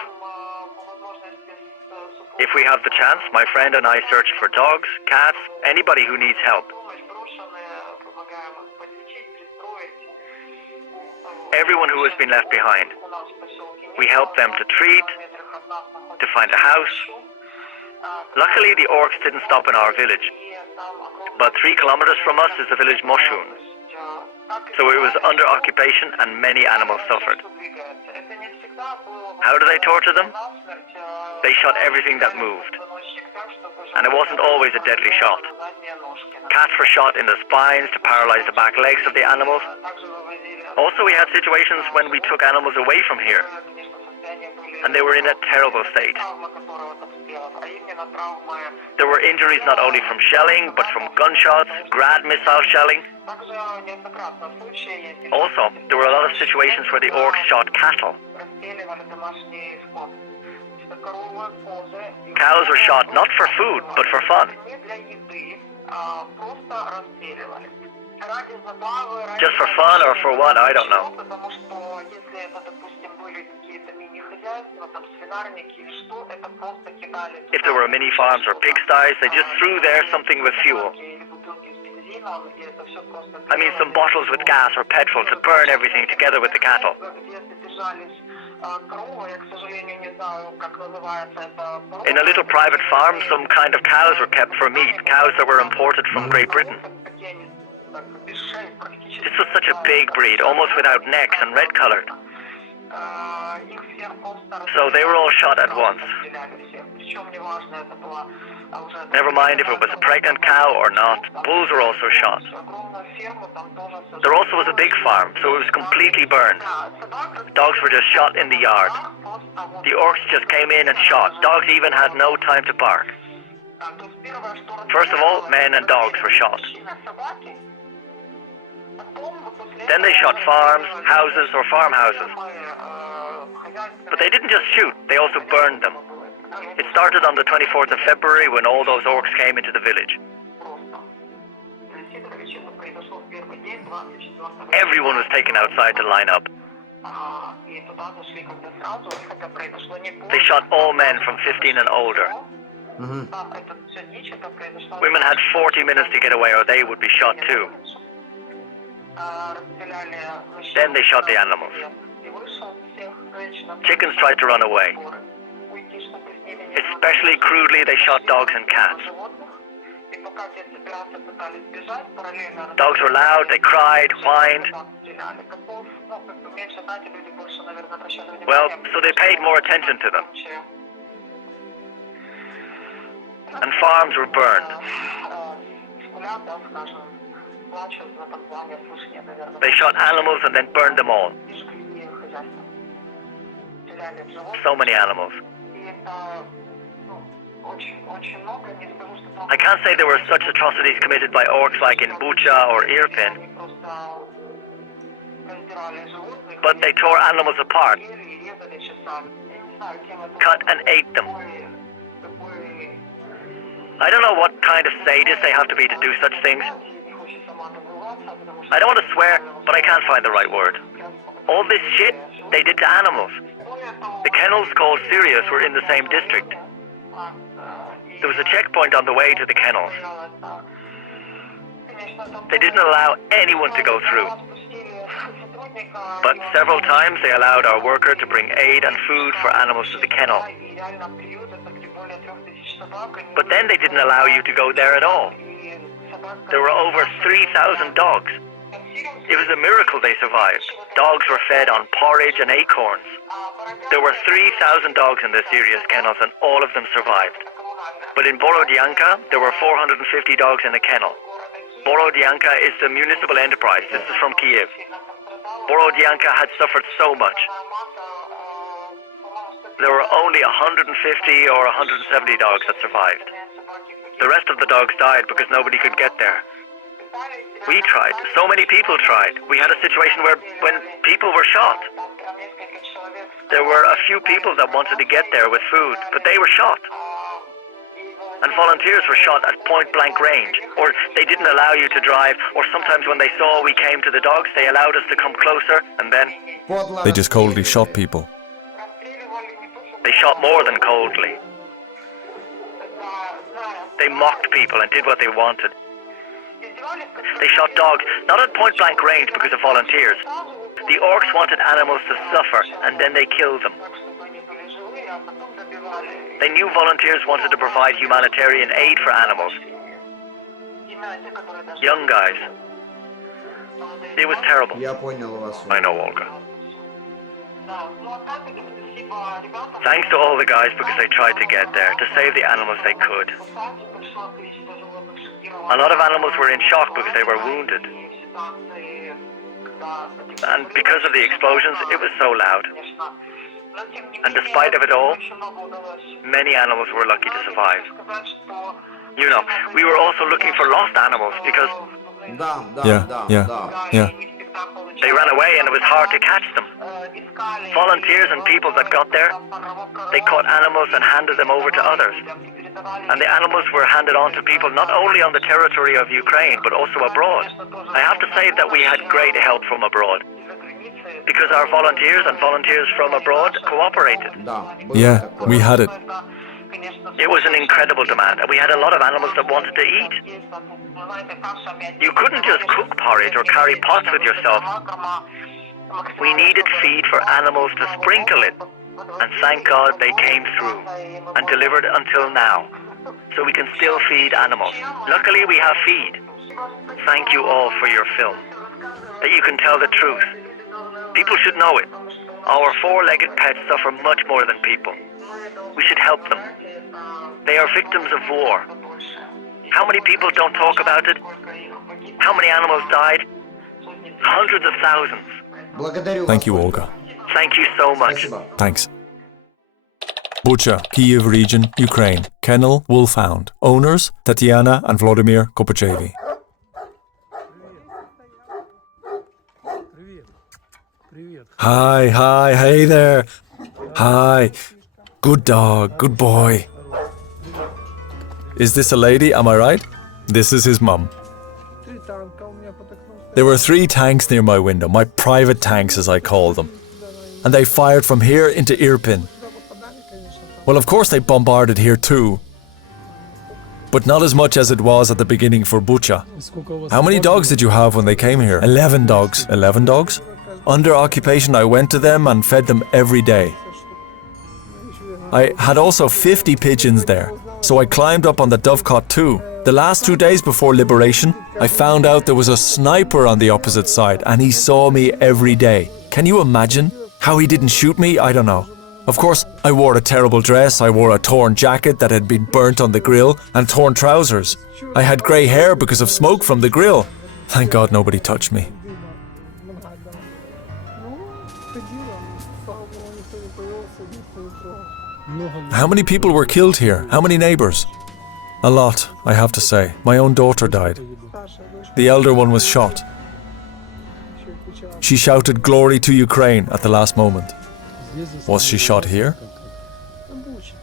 If we have the chance, my friend and I search for dogs, cats, anybody who needs help. Everyone who has been left behind. We help them to treat, to find a house. Luckily, the orcs didn't stop in our village. About 3 kilometers from us is the village Moshun. So it was under occupation and many animals suffered. How do they torture them? They shot everything that moved. And it wasn't always a deadly shot. Cats were shot in the spines to paralyze the back legs of the animals. Also, we had situations when we took animals away from here, and they were in a terrible state. There were injuries not only from shelling, but from gunshots, Grad missile shelling. Also, there were a lot of situations where the orcs shot cattle. Cows were shot not for food, but for fun. Just for fun or for what, I don't know. If there were mini farms or pigsties, they just threw there something with fuel. I mean, some bottles with gas or petrol to burn everything together with the cattle. In a little private farm, some kind of cows were kept for meat, cows that were imported from Great Britain. This was such a big breed, almost without necks and red-coloured. So they were all shot at once. Never mind if it was a pregnant cow or not, bulls were also shot. There also was a big farm, so it was completely burned. Dogs were just shot in the yard. The orcs just came in and shot. Dogs even had no time to bark. First of all, men and dogs were shot. Then they shot farms, houses or farmhouses. But they didn't just shoot, they also burned them. It started on the 24th of February when all those orcs came into the village. Everyone was taken outside to line up. They shot all men from 15 and older. Women had 40 minutes to get away or they would be shot too. Then they shot the animals. Chickens tried to run away. Especially crudely, they shot dogs and cats. Dogs were loud, they cried, whined. Well, so they paid more attention to them. And farms were burned. They shot animals and then burned them all. So many animals. I can't say there were such atrocities committed by orcs like in Bucha or Irpin, but they tore animals apart, cut and ate them. I don't know what kind of sadist they have to be to do such things. I don't want to swear, but I can't find the right word. All this shit they did to animals. The kennels called Sirius were in the same district. There was a checkpoint on the way to the kennels. They didn't allow anyone to go through. But several times they allowed our worker to bring aid and food for animals to the kennel. But then they didn't allow you to go there at all. There were over 3,000 dogs. It was a miracle they survived. Dogs were fed on porridge and acorns. There were 3,000 dogs in the Sirius kennels and all of them survived. But in Borodyanka, there were 450 dogs in a kennel. Borodyanka is the municipal enterprise. This is from Kiev. Borodyanka had suffered so much. There were only 150 or 170 dogs that survived. The rest of the dogs died because nobody could get there. We tried. So many people tried. We had a situation where when people were shot. There were a few people that wanted to get there with food, but they were shot. And volunteers were shot at point-blank range, or they didn't allow you to drive, or sometimes when they saw we came to the dogs, they allowed us to come closer, and then They just coldly shot people. they shot more than coldly. They mocked people and did what they wanted. They shot dogs, not at point-blank range because of volunteers. The orcs wanted animals to suffer, and then they killed them. They knew volunteers wanted to provide humanitarian aid for animals. Young guys. It was terrible. I know, Olga. Thanks to all the guys because they tried to get there, to save the animals they could. A lot of animals were in shock because they were wounded. And because of the explosions, it was so loud. And despite of it all, many animals were lucky to survive. You know, we were also looking for lost animals because Yeah. they ran away and it was hard to catch them. Volunteers and people that got there, they caught animals and handed them over to others. And the animals were handed on to people not only on the territory of Ukraine, but also abroad. I have to say that we had great help from abroad. Because our volunteers and volunteers from abroad cooperated. Yeah, we had it. It was an incredible demand, and we had a lot of animals that wanted to eat. You couldn't just cook porridge or carry pots with yourself. We needed feed for animals to sprinkle it, and thank God they came through and delivered until now, so we can still feed animals. Luckily, we have feed. Thank you all for your film, that you can tell the truth. People should know it. Our four-legged pets suffer much more than people. We should help them. They are victims of war. How many people don't talk about it? How many animals died? Hundreds of thousands. Thank you, Olga. Thank you so much. Thanks. Bucha, Kiev region, Ukraine. Kennel, wolfhound. Owners, Tatiana and Vladimir Kopachevi. Hi, hey there. Hi. Good dog, good boy. Is this a lady, am I right? This is his mum. There were 3 tanks near my window, my private tanks as I call them. And they fired from here into Irpin. Well, of course they bombarded here too. But not as much as it was at the beginning for Bucha. How many dogs did you have when they came here? 11 dogs. 11 dogs? Under occupation, I went to them and fed them every day. I had also 50 pigeons there, so I climbed up on the dovecot too. The last 2 days before liberation, I found out there was a sniper on the opposite side and he saw me every day. Can you imagine? How he didn't shoot me, I don't know. Of course, I wore a terrible dress, I wore a torn jacket that had been burnt on the grill, and torn trousers. I had grey hair because of smoke from the grill. Thank God nobody touched me. How many people were killed here? How many neighbours? A lot, I have to say. My own daughter died. The elder one was shot. She shouted glory to Ukraine at the last moment. Was she shot here?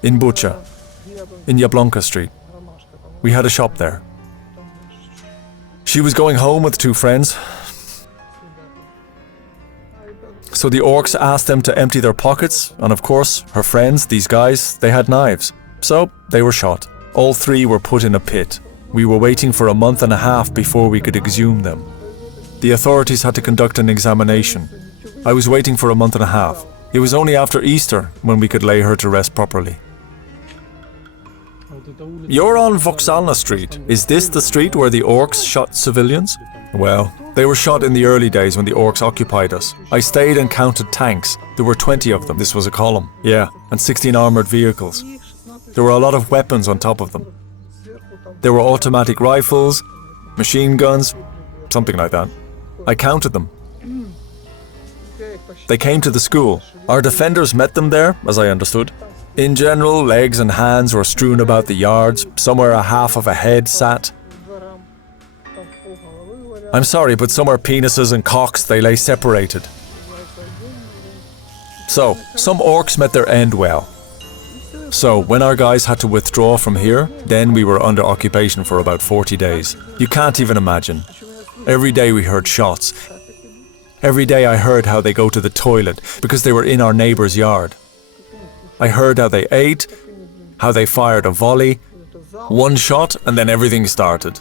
In Bucha, in Yablonka Street. We had a shop there. She was going home with 2 friends. So the orcs asked them to empty their pockets, and of course, her friends, these guys, they had knives. So they were shot. All 3 were put in a pit. We were waiting for a month and a half before we could exhume them. The authorities had to conduct an examination. I was waiting for a month and a half. It was only after Easter when we could lay her to rest properly. You're on Vokzalna Street. Is this the street where the orcs shot civilians? Well, they were shot in the early days when the orcs occupied us. I stayed and counted tanks. There were 20 of them. This was a column. Yeah, and 16 armoured vehicles. There were a lot of weapons on top of them. There were automatic rifles, machine guns, something like that. I counted them. They came to the school. Our defenders met them there, as I understood. In general, legs and hands were strewn about the yards. Somewhere a half of a head sat. I'm sorry, but somewhere penises and cocks, they lay separated. So, some orcs met their end well. So, when our guys had to withdraw from here, then we were under occupation for about 40 days. You can't even imagine. Every day we heard shots. Every day I heard how they go to the toilet, because they were in our neighbour's yard. I heard how they ate, how they fired a volley, one shot, and then everything started.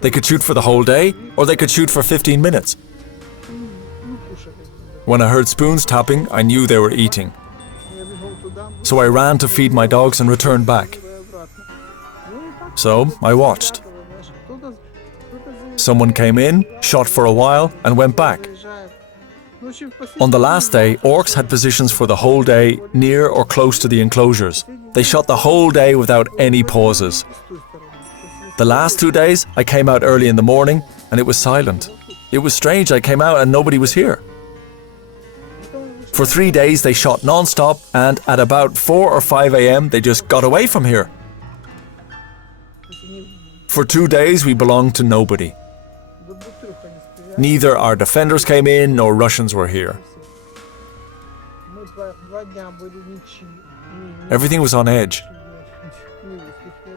They could shoot for the whole day, or they could shoot for 15 minutes. When I heard spoons tapping, I knew they were eating. So I ran to feed my dogs and returned back. So I watched. Someone came in, shot for a while, and went back. On the last day, orcs had positions for the whole day near or close to the enclosures. They shot the whole day without any pauses. The last 2 days, I came out early in the morning and it was silent. It was strange, I came out and nobody was here. For 3 days they shot non-stop, and at about 4 or 5 a.m. they just got away from here. For 2 days we belonged to nobody. Neither our defenders came in nor Russians were here. Everything was on edge.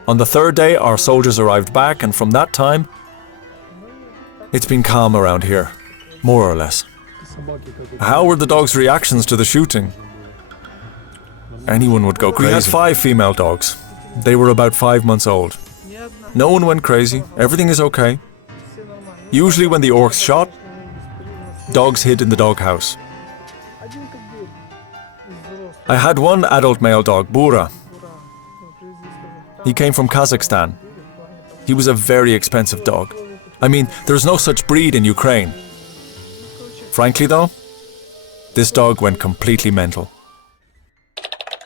On the 3rd day our soldiers arrived back, and from that time it's been calm around here, more or less. How were the dogs' reactions to the shooting? Anyone would go crazy. We had 5 female dogs. They were about 5 months old. No one went crazy. Everything is okay. Usually when the orcs shot, dogs hid in the doghouse. I had one adult male dog, Bura. He came from Kazakhstan. He was a very expensive dog. I mean, there's no such breed in Ukraine. Frankly though, this dog went completely mental.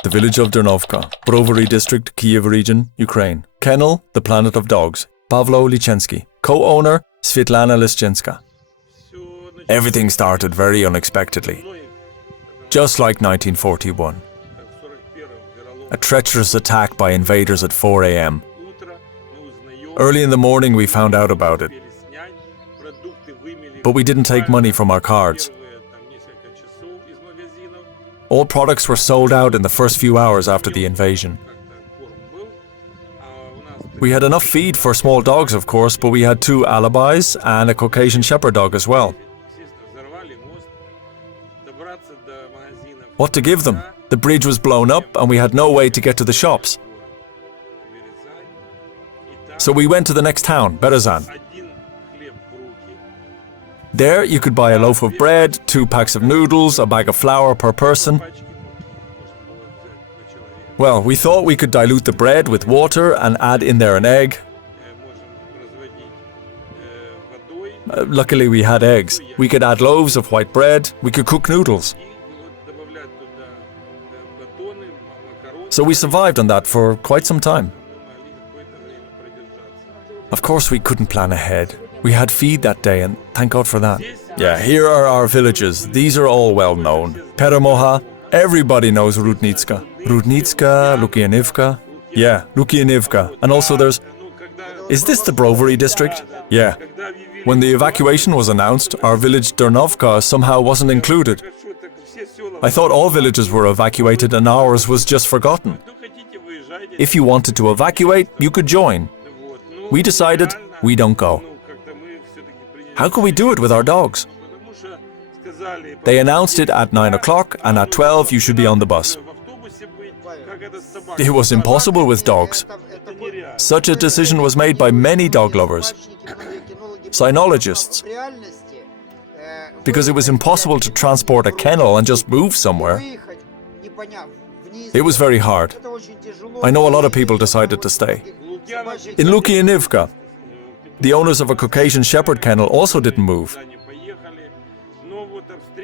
The village of Dernovka, Brovary district, Kiev region, Ukraine. Kennel, the planet of dogs. Pavlo Lichensky. Co-owner, Svetlana Lischenska. Everything started very unexpectedly. Just like 1941. A treacherous attack by invaders at 4 a.m. Early in the morning we found out about it. But we didn't take money from our cards. All products were sold out in the first few hours after the invasion. We had enough feed for small dogs, of course, but we had 2 alibis and a Caucasian shepherd dog as well. What to give them? The bridge was blown up and we had no way to get to the shops. So we went to the next town, Berezan. There you could buy a loaf of bread, 2 packs of noodles, a bag of flour per person. Well, we thought we could dilute the bread with water and add in there an egg. Luckily we had eggs. We could add loaves of white bread, we could cook noodles. So we survived on that for quite some time. Of course we couldn't plan ahead. We had feed that day, and thank God for that. Yeah, here are our villages. These are all well known. Peremoha, everybody knows Rudnitska. Rudnitska, Lukianivka. Yeah, Lukianivka. And also there's... Is this the Brovary district? Yeah. When the evacuation was announced, our village Dernovka somehow wasn't included. I thought all villages were evacuated and ours was just forgotten. If you wanted to evacuate, you could join. We decided we don't go. How can we do it with our dogs? They announced it at 9 o'clock, and at 12 you should be on the bus. It was impossible with dogs. Such a decision was made by many dog lovers, cynologists, because it was impossible to transport a kennel and just move somewhere. It was very hard. I know a lot of people decided to stay. In Lukianivka, the owners of a Caucasian Shepherd kennel also didn't move.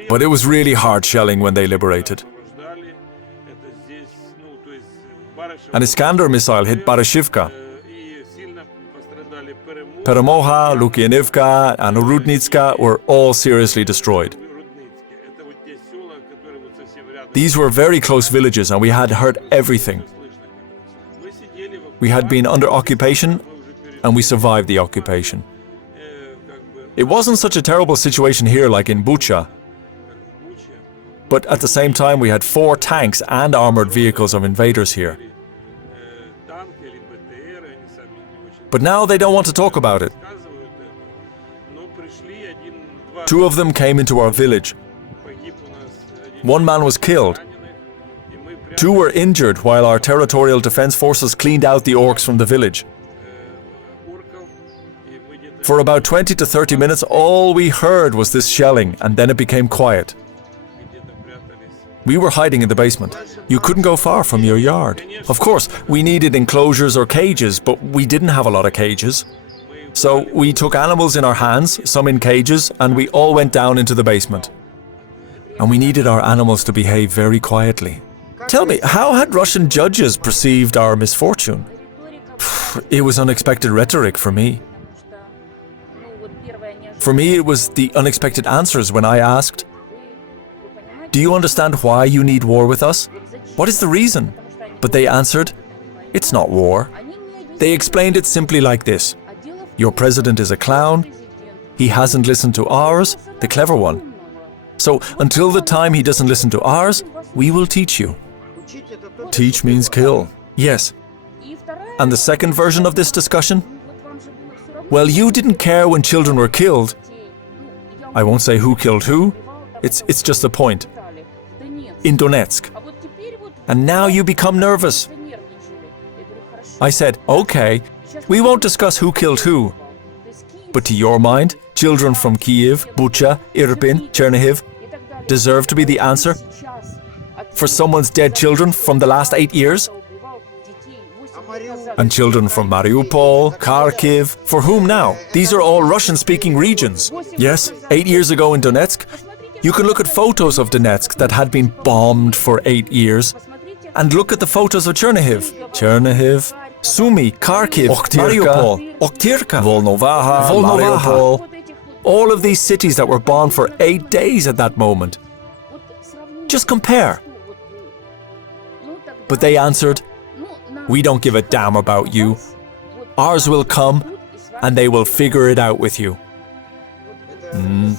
But it was really hard shelling when they liberated. An Iskander missile hit Barashivka. Peremoha, Lukianivka and Urudnitska were all seriously destroyed. These were very close villages and we had heard everything. We had been under occupation and we survived the occupation. It wasn't such a terrible situation here like in Bucha. But at the same time we had 4 tanks and armoured vehicles of invaders here. But now they don't want to talk about it. 2 of them came into our village. 1 man was killed. 2 were injured while our territorial defence forces cleaned out the orcs from the village. For about 20 to 30 minutes all we heard was this shelling, and then it became quiet. We were hiding in the basement. You couldn't go far from your yard. Of course, we needed enclosures or cages, but we didn't have a lot of cages. So we took animals in our hands, some in cages, and we all went down into the basement. And we needed our animals to behave very quietly. Tell me, how had Russian judges perceived our misfortune? It was unexpected rhetoric for me. For me, it was the unexpected answers when I asked, "Do you understand why you need war with us? What is the reason?" But they answered, "It's not war." They explained it simply like this: "Your president is a clown. He hasn't listened to ours, the clever one. So until the time he doesn't listen to ours, we will teach you." Teach means kill. Yes. And the second version of this discussion? Well, you didn't care when children were killed. I won't say who killed who. It's just a point. In Donetsk. And now you become nervous. I said, okay, we won't discuss who killed who. But to your mind, children from Kiev, Bucha, Irpin, Chernihiv deserve to be the answer for someone's dead children from the last 8 years? And children from Mariupol, Kharkiv, for whom now? These are all Russian-speaking regions. Yes, 8 years ago in Donetsk, you can look at photos of Donetsk that had been bombed for 8 years, and look at the photos of Chernihiv, Sumy, Kharkiv, Mariupol, Oktyrka, Volnovaha, Mariupol. All of these cities that were bombed for 8 days at that moment. Just compare. But they answered, "We don't give a damn about you. Ours will come, and they will figure it out with you."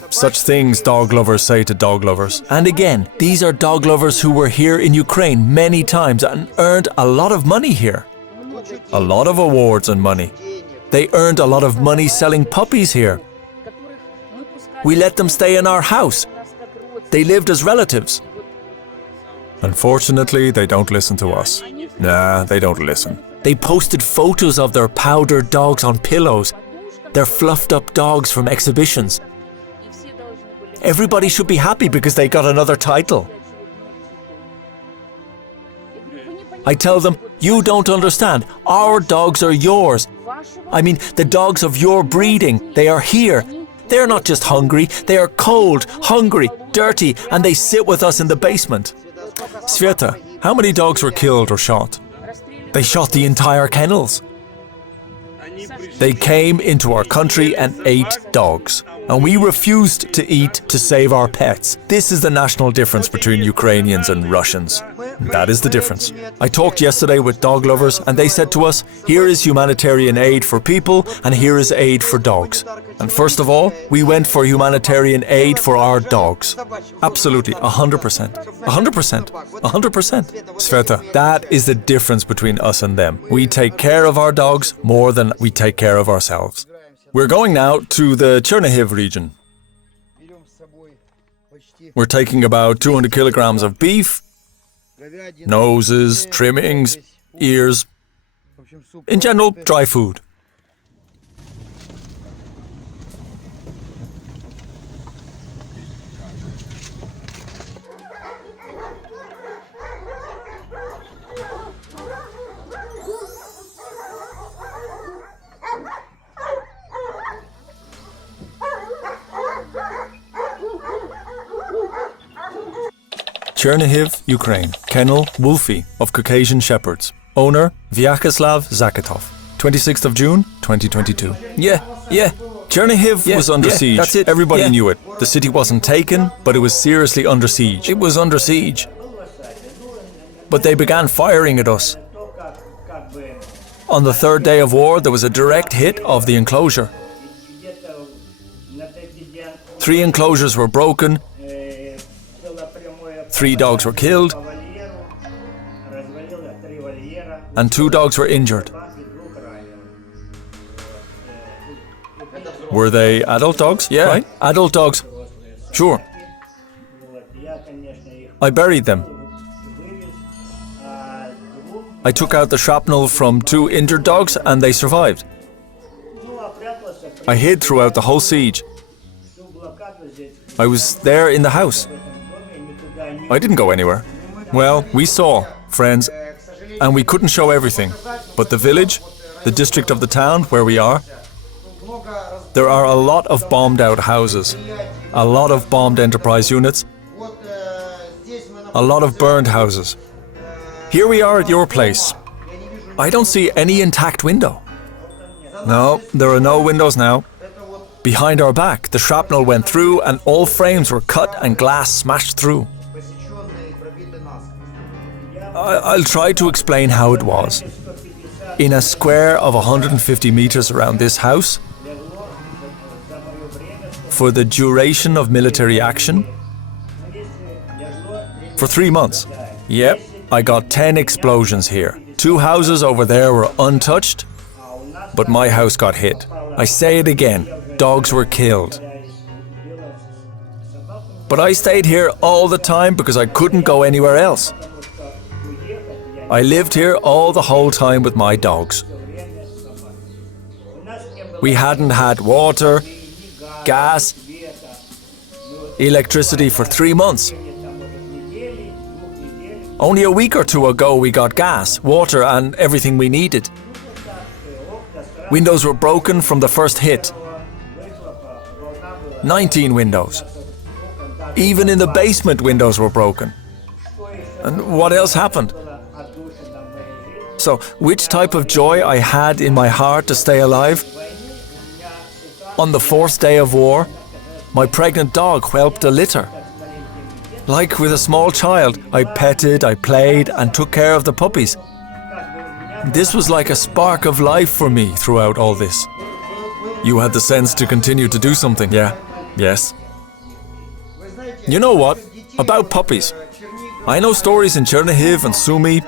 Such things dog lovers say to dog lovers. And again, these are dog lovers who were here in Ukraine many times and earned a lot of money here. A lot of awards and money. They earned a lot of money selling puppies here. We let them stay in our house. They lived as relatives. Unfortunately, they don't listen to us. Nah, they don't listen. They posted photos of their powdered dogs on pillows, their fluffed up dogs from exhibitions. Everybody should be happy because they got another title. I tell them, you don't understand. Our dogs are yours. I mean, the dogs of your breeding, they are here. They're not just hungry, they are cold, hungry, dirty, and they sit with us in the basement. Sveta, how many dogs were killed or shot? They shot the entire kennels. They came into our country and ate dogs, and we refused to eat to save our pets. This is the national difference between Ukrainians and Russians. That is the difference. I talked yesterday with dog lovers and they said to us, here is humanitarian aid for people and here is aid for dogs. And first of all, we went for humanitarian aid for our dogs. Absolutely, 100%. 100%. 100%. Sveta, that is the difference between us and them. We take care of our dogs more than we take care of ourselves. We're going now to the Chernihiv region. We're taking about 200 kilograms of beef, noses, trimmings, ears, in general, dry food. Chernihiv, Ukraine. Kennel, Wolfie, of Caucasian Shepherds. Owner, Vyacheslav Zakatov. 26th of June, 2022. Yeah. Chernihiv was under siege. That's it. Everybody knew it. The city wasn't taken, but it was seriously under siege. It was under siege. But they began firing at us. On the third day of war, there was a direct hit of the enclosure. 3 enclosures were broken. 3 dogs were killed, and 2 dogs were injured. Were they adult dogs? Yeah. Right? Adult dogs. Sure. I buried them. I took out the shrapnel from 2 injured dogs and they survived. I hid throughout the whole siege. I was there in the house. I didn't go anywhere. Well, we saw, friends, and we couldn't show everything. But the village, the district of the town where we are, there are a lot of bombed out houses, a lot of bombed enterprise units, a lot of burned houses. Here we are at your place. I don't see any intact window. No, there are no windows now. Behind our back, the shrapnel went through and all frames were cut and glass smashed through. I'll try to explain how it was. In a square of 150 meters around this house, for the duration of military action, for 3 months. Yep, I got 10 explosions here. 2 houses over there were untouched, but my house got hit. I say it again, dogs were killed. But I stayed here all the time because I couldn't go anywhere else. I lived here all the whole time with my dogs. We hadn't had water, gas, electricity for 3 months. Only a week or 2 ago we got gas, water and everything we needed. Windows were broken from the first hit. 19 windows. Even in the basement windows were broken. And what else happened? So, which type of joy I had in my heart to stay alive? On the 4th day of war, my pregnant dog whelped a litter. Like with a small child, I petted, I played, and took care of the puppies. This was like a spark of life for me throughout all this. You had the sense to continue to do something, yeah? Yes. You know what? About puppies. I know stories in Chernihiv and Sumy.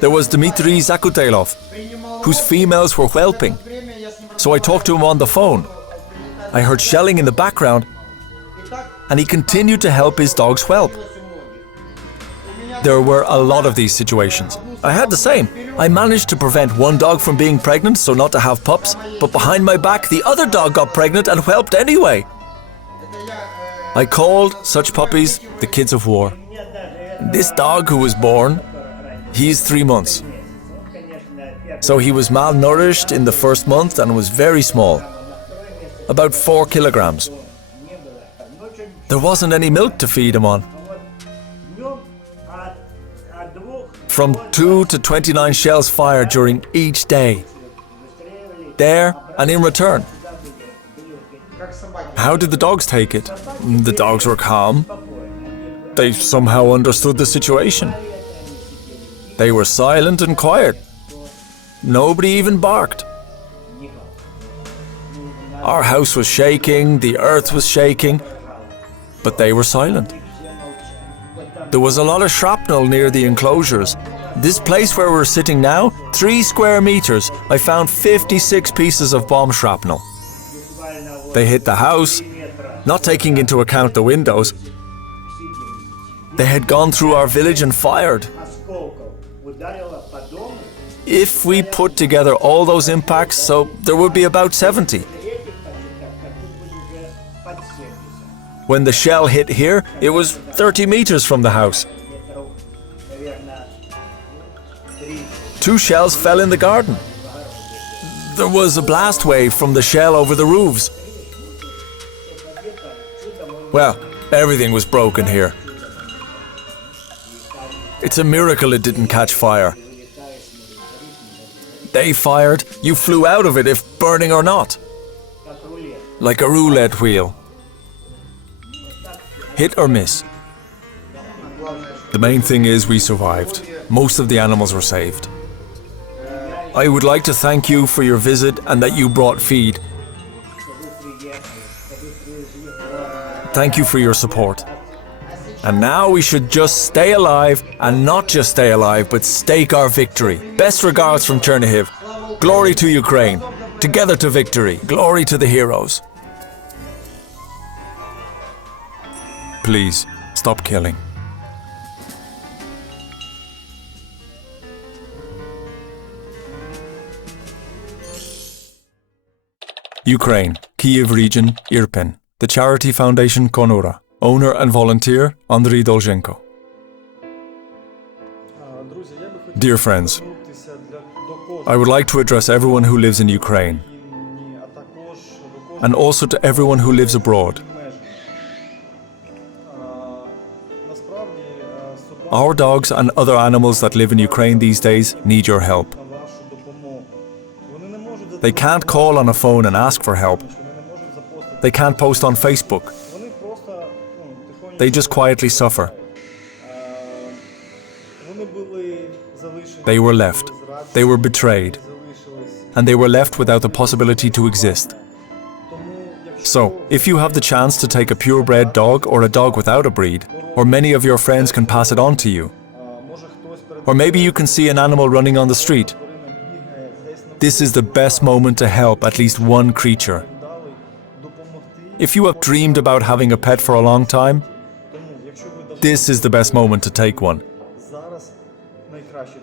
There was Dmitry Zakutelov, whose females were whelping. So I talked to him on the phone. I heard shelling in the background, and he continued to help his dogs whelp. There were a lot of these situations. I had the same. I managed to prevent one dog from being pregnant so not to have pups, but behind my back the other dog got pregnant and whelped anyway. I called such puppies the kids of war. This dog who was born, he's 3 months. So he was malnourished in the first month and was very small, about 4 kilograms. There wasn't any milk to feed him on. From 2 to 29 shells fired during each day. There and in return. How did the dogs take it? The dogs were calm. They somehow understood the situation. They were silent and quiet. Nobody even barked. Our house was shaking, the earth was shaking, but they were silent. There was a lot of shrapnel near the enclosures. This place where we're sitting now, 3 square meters, I found 56 pieces of bomb shrapnel. They hit the house, not taking into account the windows. They had gone through our village and fired. If we put together all those impacts, so there would be about 70. When the shell hit here, it was 30 meters from the house. 2 shells fell in the garden. There was a blast wave from the shell over the roofs. Well, everything was broken here. It's a miracle it didn't catch fire. They fired, you flew out of it if burning or not. Like a roulette wheel. Hit or miss. The main thing is we survived. Most of the animals were saved. I would like to thank you for your visit and that you brought feed. Thank you for your support. And now we should just stay alive, and not just stay alive, but stake our victory. Best regards from Chernihiv. Glory to Ukraine. Together to victory. Glory to the heroes. Please, stop killing. Ukraine, Kyiv region, Irpin. The charity foundation Konura. Owner and volunteer, Andriy Dolzhenko. Dear friends, I would like to address everyone who lives in Ukraine, and also to everyone who lives abroad. Our dogs and other animals that live in Ukraine these days need your help. They can't call on a phone and ask for help. They can't post on Facebook. They just quietly suffer. They were left. They were betrayed. And they were left without the possibility to exist. So, if you have the chance to take a purebred dog or a dog without a breed, or many of your friends can pass it on to you, or maybe you can see an animal running on the street, this is the best moment to help at least one creature. If you have dreamed about having a pet for a long time, this is the best moment to take one.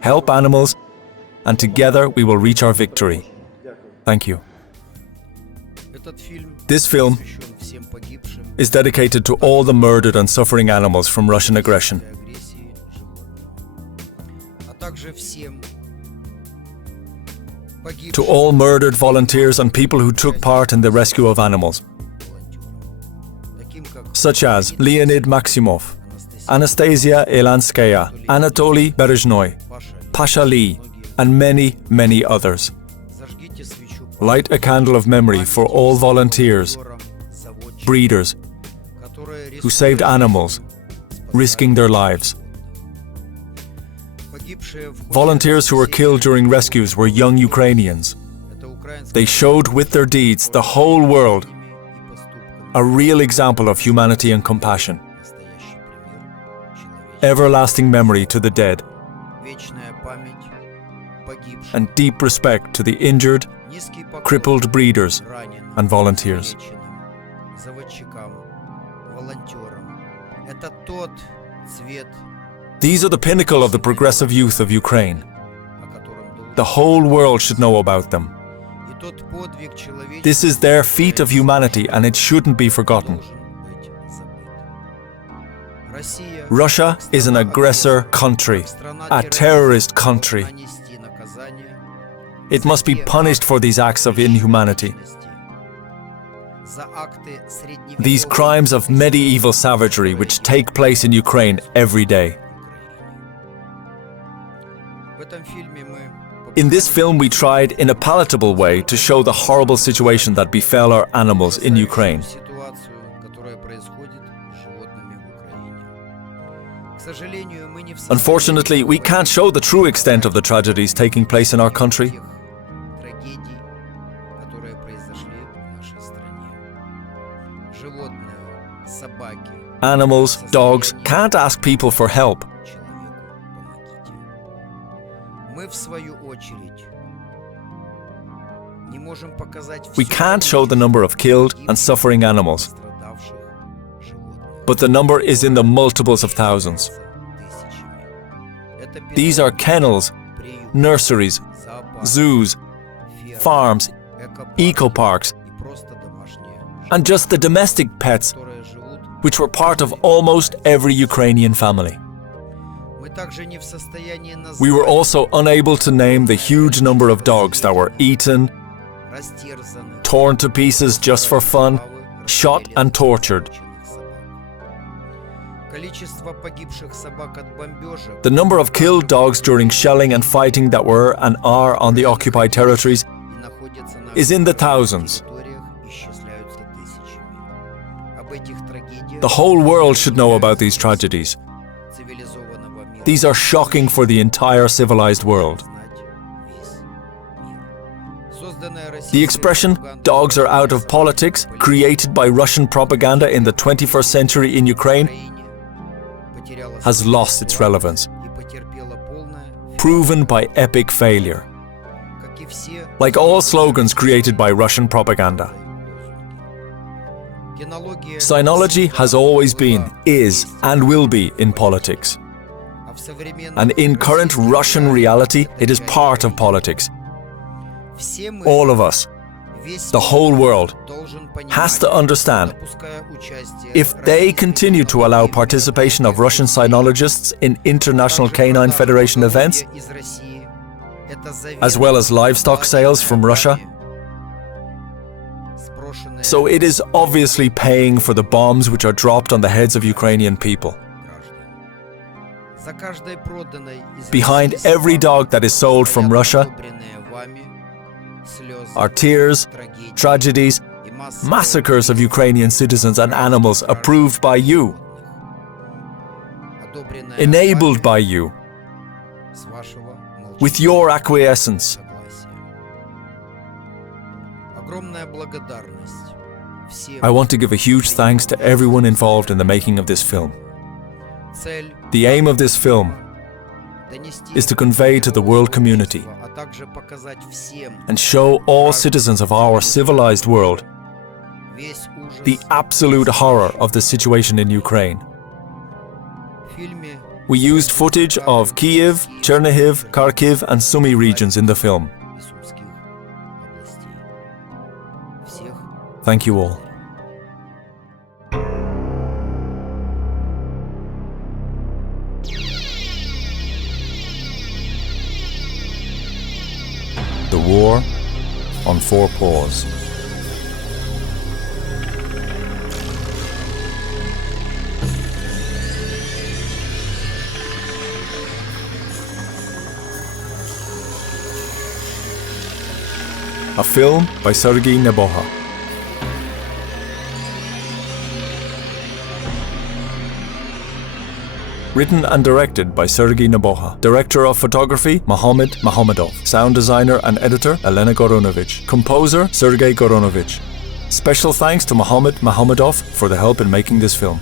Help animals, and together we will reach our victory. Thank you. This film is dedicated to all the murdered and suffering animals from Russian aggression. To all murdered volunteers and people who took part in the rescue of animals, such as Leonid Maximov, Anastasia Elanskaya, Anatoly Berezhnoy, Pasha Lee, and many, many others. Light a candle of memory for all volunteers, breeders, who saved animals, risking their lives. Volunteers who were killed during rescues were young Ukrainians. They showed with their deeds the whole world a real example of humanity and compassion. Everlasting memory to the dead, and deep respect to the injured, crippled breeders and volunteers. These are the pinnacle of the progressive youth of Ukraine. The whole world should know about them. This is their feat of humanity, and it shouldn't be forgotten. Russia is an aggressor country, a terrorist country. It must be punished for these acts of inhumanity. These crimes of medieval savagery which take place in Ukraine every day. In this film we tried in a palatable way to show the horrible situation that befell our animals in Ukraine. Unfortunately, we can't show the true extent of the tragedies taking place in our country. Animals, dogs can't ask people for help. We can't show the number of killed and suffering animals, but the number is in the multiples of thousands. These are kennels, nurseries, zoos, farms, eco-parks, and just the domestic pets, which were part of almost every Ukrainian family. We were also unable to name the huge number of dogs that were eaten, torn to pieces just for fun, shot and tortured. The number of killed dogs during shelling and fighting that were and are on the occupied territories is in the thousands. The whole world should know about these tragedies. These are shocking for the entire civilized world. The expression, "dogs are out of politics," created by Russian propaganda in the 21st century in Ukraine, has lost its relevance, proven by epic failure. Like all slogans created by Russian propaganda. Cynology has always been, is, and will be in politics. And in current Russian reality, it is part of politics. All of us, the whole world, has to understand, if they continue to allow participation of Russian cynologists in International Canine Federation events, as well as livestock sales from Russia, so it is obviously paying for the bombs which are dropped on the heads of Ukrainian people. Behind every dog that is sold from Russia are tears, tragedies, massacres of Ukrainian citizens and animals approved by you, enabled by you, with your acquiescence. I want to give a huge thanks to everyone involved in the making of this film. The aim of this film is to convey to the world community and show all citizens of our civilized world the absolute horror of the situation in Ukraine. We used footage of Kiev, Chernihiv, Kharkiv and Sumy regions in the film. Thank you all. The War on Four Paws. A film by Sergey Neboga. Written and directed by Sergey Neboga. Director of photography, Mohammad Mahomadov. Sound designer and editor, Elena Goronovich. Composer, Sergey Goronovich. Special thanks to Mohammad Mahomadov for the help in making this film.